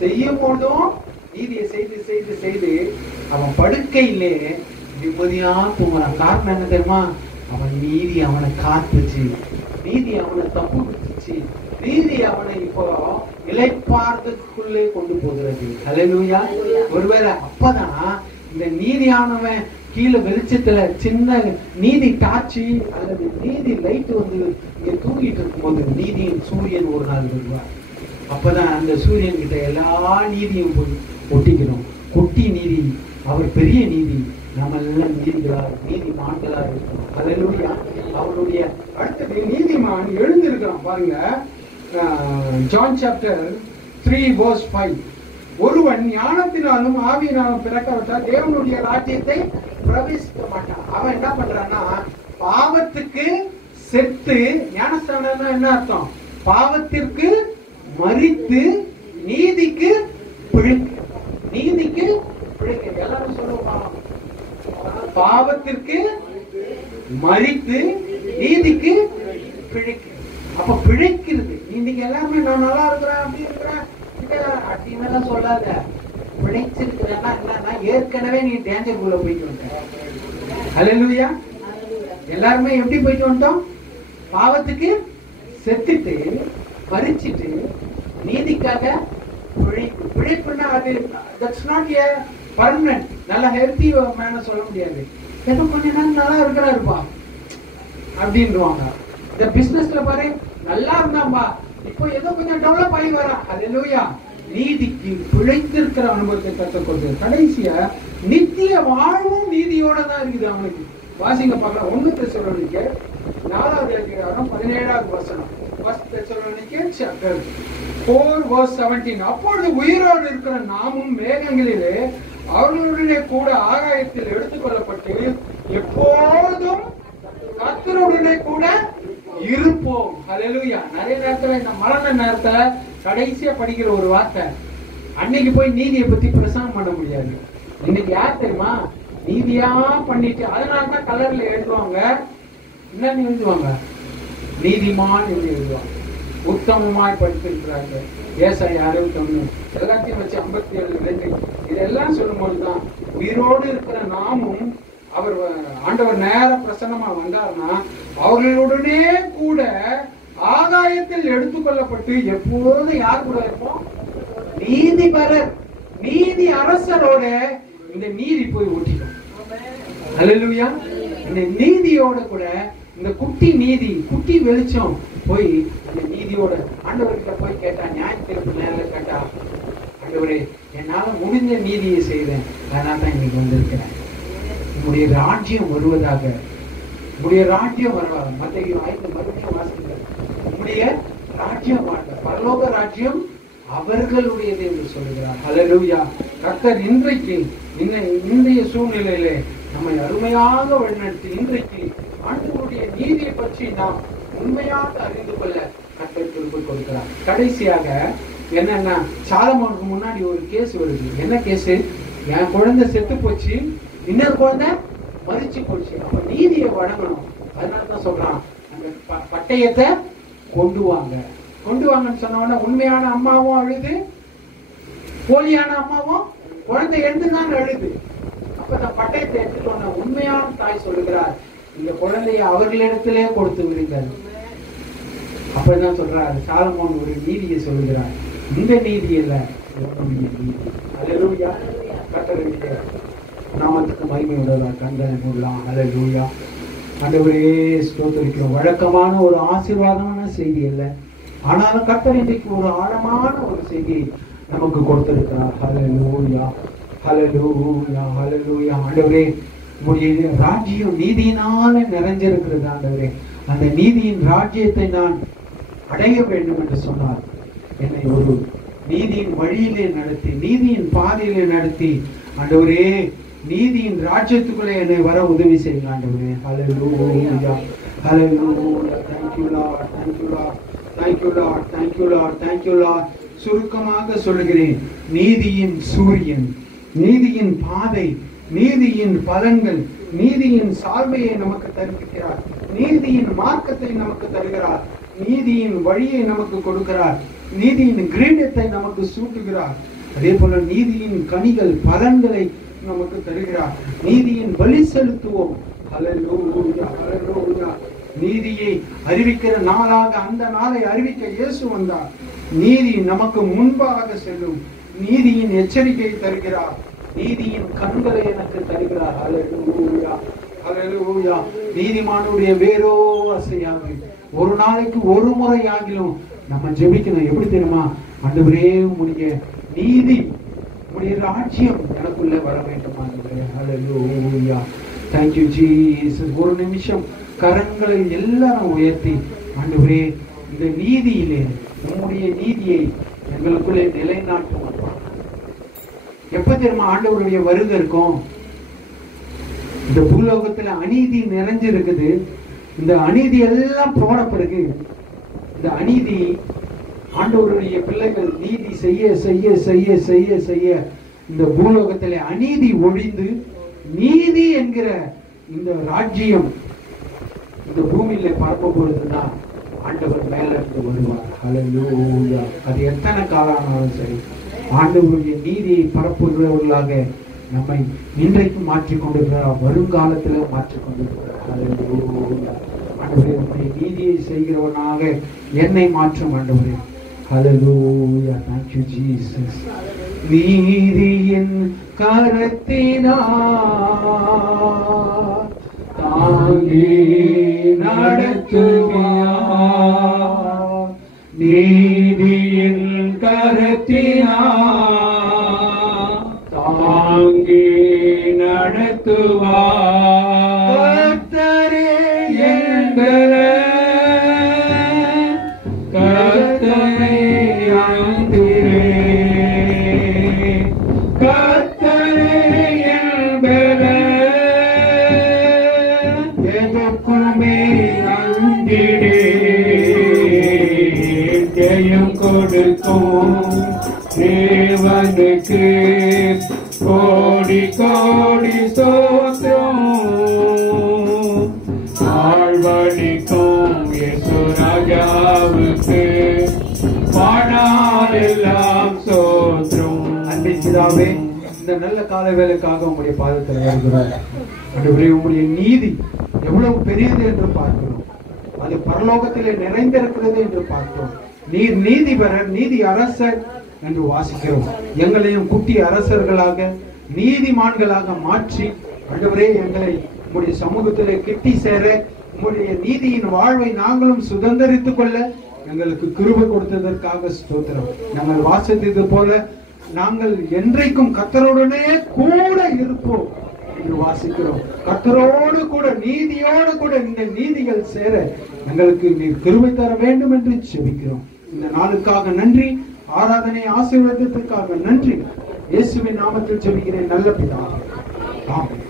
செய்யும் போதும் நீதியை செய்து செய்து செய்து அவன் படுக்கையிலே நிம்மதியா தூங்குறான். காரணம் என்ன தெரியுமா? அவன் நீதி அவனை காத்துச்சு, நீதி அவனை தப்பு விட்டுச்சு, நீதி அவனை இப்போ இளைப்பாறுதலுக்குள்ளே கொண்டு போகிறது. ஹல்லேலூயா. ஒருவேளை அப்பதான் இந்த நீதியானவன் கீழே வெளிச்சத்துல சின்ன நீதி டார்ச்சி அல்லது நீதி லைட் இங்க தூங்கிட்டு இருக்கும்போது நீதியின் சூரியன் ஒரு நாள் வருவார். அப்பதான் அந்த சூரியன் கிட்ட எல்லா நீதியும் போய் ஒட்டிக்கணும். கொட்டி நீதி, அவர் பெரிய நீதி, நம்ம எல்லாம் நீதிமான்களா இருக்கணும். ஹல்லேலூயா. அவருடைய அடுத்தது நீதிமான் எழுந்திருக்கிறான். பாருங்க, ஜான் சாப்டர் 3:5. ஒருவன் ஞானத்தினாலும் ஆவியினாலும் பிறக்காவிட்டால் தேவனுடைய ராஜ்யத்தை பிரவேசிக்க மாட்டான். அவன் என்ன பண்றான்னா, பாவத்துக்கு செத்து, ஞானஸ்தானம் என்ன அர்த்தம்? பாவத்திற்கு மரித்து நீதிக்கு பிழைக்க. நீதிக்கு பிழைக்க. எல்லாரும் சொல்லுவாங்க, பாவத்திற்கு மரித்து நீதிக்கு பிழைக்க. அப்ப பிழைக்கிறது. நீங்க எல்லாருமே நான் நல்லா இருக்கிறேன் அப்படி இருக்கிறேன் அப்படின்னு சொல்லாத. பிழைச்சிருக்கிறேன்னா என்னன்னா, ஏற்கனவே நீ டேஞ்சருக்குள்ள போயிட்டு வந்த. ஹல்லேலூயா. எல்லாருமே எப்படி போயிட்டு வந்துட்டோம்? பாவத்துக்கு செத்துட்டு மரிச்சிட்டு நீதிக்காக பிழைப்பு. பிழைப்புன்னா அது தட்ஸ் நாட் எ பர்மனன்ட். நல்ல ஹெல்த்தி மேன சொல்ல முடியாது. ஏதோ கொஞ்ச நாள் நல்லா இருக்கிறாருப்பா அப்படின்வாங்க. இந்த பிசினஸ்ல பாரு, நல்லா இருந்தாம்பா, இப்போ ஏதோ கொஞ்சம் டெவலப் ஆகி வரா. ஹல்லேலூயா. நீதிக்கு பிழைத்திருக்கிற அனுபவத்தை கற்றுக்கொண்டு கடைசியா நித்திய வாழ்வும் நீதியோட தான் இருக்குது அவனுக்கு. வாசிங்க பார்க்கலாம். 1 தெசலோனிக்கேயர் 4:17. 1 தெசலோனிக்கேயர் chapter 4:17. அப்பொழுது உயிரோடு இருக்கிற நாமும் மேகங்களிலே அவர்களுடைய கூட ஆகாயத்தில் எடுத்துக்கொள்ளப்பட்டு எப்போதும் கர்த்தருடனே கூட இருப்போம். ஹல்லேலூயா. நிறைய நேரத்துல இந்த மரண நேரத்துல கடைசியா படிக்கிற ஒரு வார்த்தை, அன்னைக்கு போய் நீதியை பத்தி பிரசங்கம் பண்ண முடியாது. இன்னைக்கு யார் தெரியுமா? நீதியா பண்ணிட்டு, அதனாலதான் கலர்ல எழுதுவாங்க. என்னன்னு எழுதுவாங்க? நீதிமான் என்று எழுதுவாங்க. உத்தமமாய் படித்திருக்கிறாங்க. ஏசாயா 61 எல்லாத்தையும் வச்சு 57:2 இதெல்லாம் சொல்லும் போதுதான் உயிரோடு இருக்கிற நாமும் அவர் ஆண்டவர் நேர பிரசன்னமா வந்தார்னா அவர்களுடனே கூட ஆகாயத்தில் எடுத்துக்கொள்ளப்பட்டு எப்போதும் யார் கூட இருப்போம்? நீதிபரர், நீதி அரசரோட இந்த நீதி போய் ஒட்டிக்கும். ஹல்லேலூயா. இந்த நீதியோட கூட இந்த குட்டி நீதி, குட்டி வெளிச்சம் போய் அந்த நீதியோட ஆண்டவர்கிட்ட போய் கேட்டா, நியாய தீர்ப்பு நேரில் கேட்டா, ஆண்டவரே என்னால முடிஞ்ச நீதியை செய்தேன், அதனால தான் இன்னைக்கு வந்திருக்கிறேன். உங்களுடைய ராஜ்யம் வருவதாக, உங்களுடைய ராஜ்யம் வருவாங்க. மத்தேயு 5 மறுபடியும் வாசிக்கிறார். உங்களுடைய ராஜ்யம் வாழ்ந்த பரலோக ராஜ்யம் அவர்களுடையது என்று சொல்லுகிறார். ஹல்லேலூயா. கர்த்தர் இன்றைக்கு இன்றைய சூழ்நிலையிலே நம்மை அருமையாக வழிநடத்தி இன்றைக்கு ஆண்டவருடைய நீதியை பற்றி நாம் உண்மையாக அறிந்து கொள்ள கர்த்தர் கிருபை கொடுக்கிறார். கடைசியாக என்னன்னா, சாலமோனுக்கு முன்னாடி ஒரு கேஸ் வருது. என்ன கேஸ்? என் குழந்தை செத்து போச்சு, இன்னொரு குழந்தை மரிச்சு போச்சு. அப்ப நீதியை வழங்கணும். அதனாலதான் சொல்றான், அந்த பட்டயத்தை கொண்டு வாங்கன்னு சொன்ன உண்மையான அம்மாவும் அழுது, போலியான அம்மாவும் குழந்தை எடுத்துதான் அழுது. அப்ப அந்த பட்டயத்தை எடுத்துட்டு உண்மையான தாய் சொல்லுகிறார், இந்த குழந்தைய அவர்களிடத்திலே கொடுத்து விடுங்கள். அப்படிதான் சொல்றாரு. சாலமோன் ஒரு நீதியை சொல்லுகிறார். இந்த நீதி அல்ல, என்னுடைய நீதி. அல்லேலூயா. கர்த்தருடைய நாமத்துக்கு மகிமை உண்டாவதாக. கண்களை மூடலாம். அல்லேலூயா. ஆண்டவரே ஸ்தோத்திரிக்கிறோம். வழக்கமான ஒரு ஆசீர்வாதமான செய்தி அல்ல, ஆனாலும் கர்த்தர் இன்றைக்கு ஒரு ஆழமான ஒரு செய்தியை நமக்கு கொடுத்திருக்கிறார். ஹல்லேலூயா, ஹல்லேலூயா, ஹல்லேலூயா. ஆண்டவரே, உம்முடைய ராஜ்யம் நீதியினால நிறைஞ்சிருக்கிறது. ஆண்டவரே, அந்த நீதியின் ராஜ்யத்தை நான் அடைய வேண்டும் என்று சொன்னார். என்னை ஒரு நீதியின் வழியிலே நடத்தி, நீதியின் பாதையிலே நடத்தி, ஆண்டவரே நீதியின் ராஜ்யத்துக்குள்ளே என்னை வர உதவி செய்யுங்க ஆண்டவரே. ஹல்லேலூயா, ஹல்லேலூயா. Thank you Lord, thank you Lord, thank you Lord, thank you Lord, thank you Lord. சுருக்கமாக சொல்லுகிறேன், நீதியின் சூரியன், நீதியின் பாதை, நீதியின் பலன்கள், நீதியின் சால்வையை நமக்கு தருகிறார், நீதியின் மார்க்கத்தை நமக்கு தருகிறார், நீதியின் வழியை நமக்கு கொடுக்கிறார், நீதியின் கிரீடத்தை நமக்கு சூட்டுகிறார். அதே போல நீதியின் கனிகள் பலன்களை நமக்கு தருகிறார். நீதியின் பலி செலுத்துவோம். ஹல்லேலூயா, ஹல்லேலூயா. நீதியை அறிவிக்கிற நாளாக அந்த நாளை அறிவிக்க இயேசு வந்தார். நீதி நமக்கு முன்பாக செல்லும். நீதியின் எச்சரிக்கை தருகிறார். நீதியின் கண்களை எனக்கு தருகிறார். ஹல்லேலூயா, ஹல்லேலூயா. நீதிமானுடைய வேறோ அசையாது. ஒரு நாளைக்கு ஒரு முறை ஆகிலும் நம்ம ஜெபிக்கணும். எப்படி தெரியுமா? ஆண்டவரே, உம்முடைய நீதி, உம்முடைய ராஜ்யம் எனக்குள்ளே வர வேண்டும் ஆண்டவரே. ஹல்லேலூயா. Thank you Jesus. ஒரு நிமிஷம் கரங்களை எல்லாரும் உயர்த்தி, ஆண்டவரே இந்த நீதியிலே உம்முடைய நீதியை எங்களுக்குள்ளே நிலைநாட்டும். எப்ப தெரியுமா ஆண்டவருடைய வருகை இருக்கும்? இந்த பூலோகத்துல அநீதி நிறைஞ்சிருக்குது. இந்த அநீதி எல்லாம் போடப்படுது. இந்த அநீதி ஆண்டவருடைய பிள்ளைகள் நீதி செய்ய செய்ய செய்ய செய்ய செய்ய இந்த பூலோகத்திலே அநீதி ஒழிந்து நீதி என்கிற இந்த ராஜ்யம் இந்த பூமியில பரப்ப பொழுதுதான் ஆண்டவர் மேல இருந்து வருவார். ஹல்லேலூயா. அது எத்தனை காலம் ஆனாலும் சரி, ஆண்டவருடைய நீதியை பரப்புகிறவர்களாக நம்மை இன்றைக்கு மாற்றிக் கொண்டிருக்கிறார், வருங்காலத்துல மாற்றிக் கொண்டிருக்கிறார். ஹல்லேலூயா. ஆண்டவரே, உம்முடைய நீதியை செய்கிறவனாக என்னை மாற்றும் ஆண்டவரே. ஹல்லேலூயா. Thank you Jesus. நீதியின் கரத்தினார் தாங்கி நடத்துவார், நீதியின் கரத்தினார் தாங்கி நடத்துவார். கர்த்தரே எங்களை கர்த்தரை அன்பிலே, கர்த்தரை என்பதை எதற்குமே அன்பிலே ஜெயம் கொடுக்கும் தேவனுக்கு கோடி கோடி ஸ்தோத்திரம். ஆழ்வழிக்கும் இயேசு ராஜாவுக்கு பாடாலெல்லாம் ஸ்தோத்திரம். அன்னை பிதாவே, இந்த நல்ல கால வேலைக்காக உங்களுடைய பாதத்தில் வருகிறார். ஆண்டவரே, உங்களுடைய நீதி எவ்வளவு பெரியது என்று பார்க்கிறோம். அது பரலோகத்திலே நிறைந்திருக்கிறது என்று பார்க்கிறோம். நீர் நீதிபரர், நீதி அரசர் என்று வாசிக்கிறோம். எங்களையும் குட்டி அரசர்களாக நீதிமான்களாக மாற்றி ஆண்டவரே எங்களை உங்களுடைய சமூகத்திலே கிட்டி சேர, உங்களுடைய நீதியின் வாழ்வை நாங்களும் சுதந்திரித்துக் கொள்ள எங்களுக்கு கிருபை கொடுத்ததற்காக ஸ்தோத்திரம். நாங்கள் வாசித்தது போல நாங்கள் என்றைக்கும் கர்த்தருடனே கூட இருப்போம் என்று வாசிக்கிறோம். கர்த்தரோடு கூட, நீதியோடு கூட இந்த நீதிகள் சேர எங்களுக்கு நீர் கிருபை தர வேண்டும் என்று ஜெபிக்கிறோம். இந்த நாளுக்காக நன்றி. ஆராதனை ஆசீர்வாதத்திற்காக நன்றி. இயேசுவின் நாமத்தில் ஜெபிக்கிறேன் நல்ல பிதாவே. ஆமென்.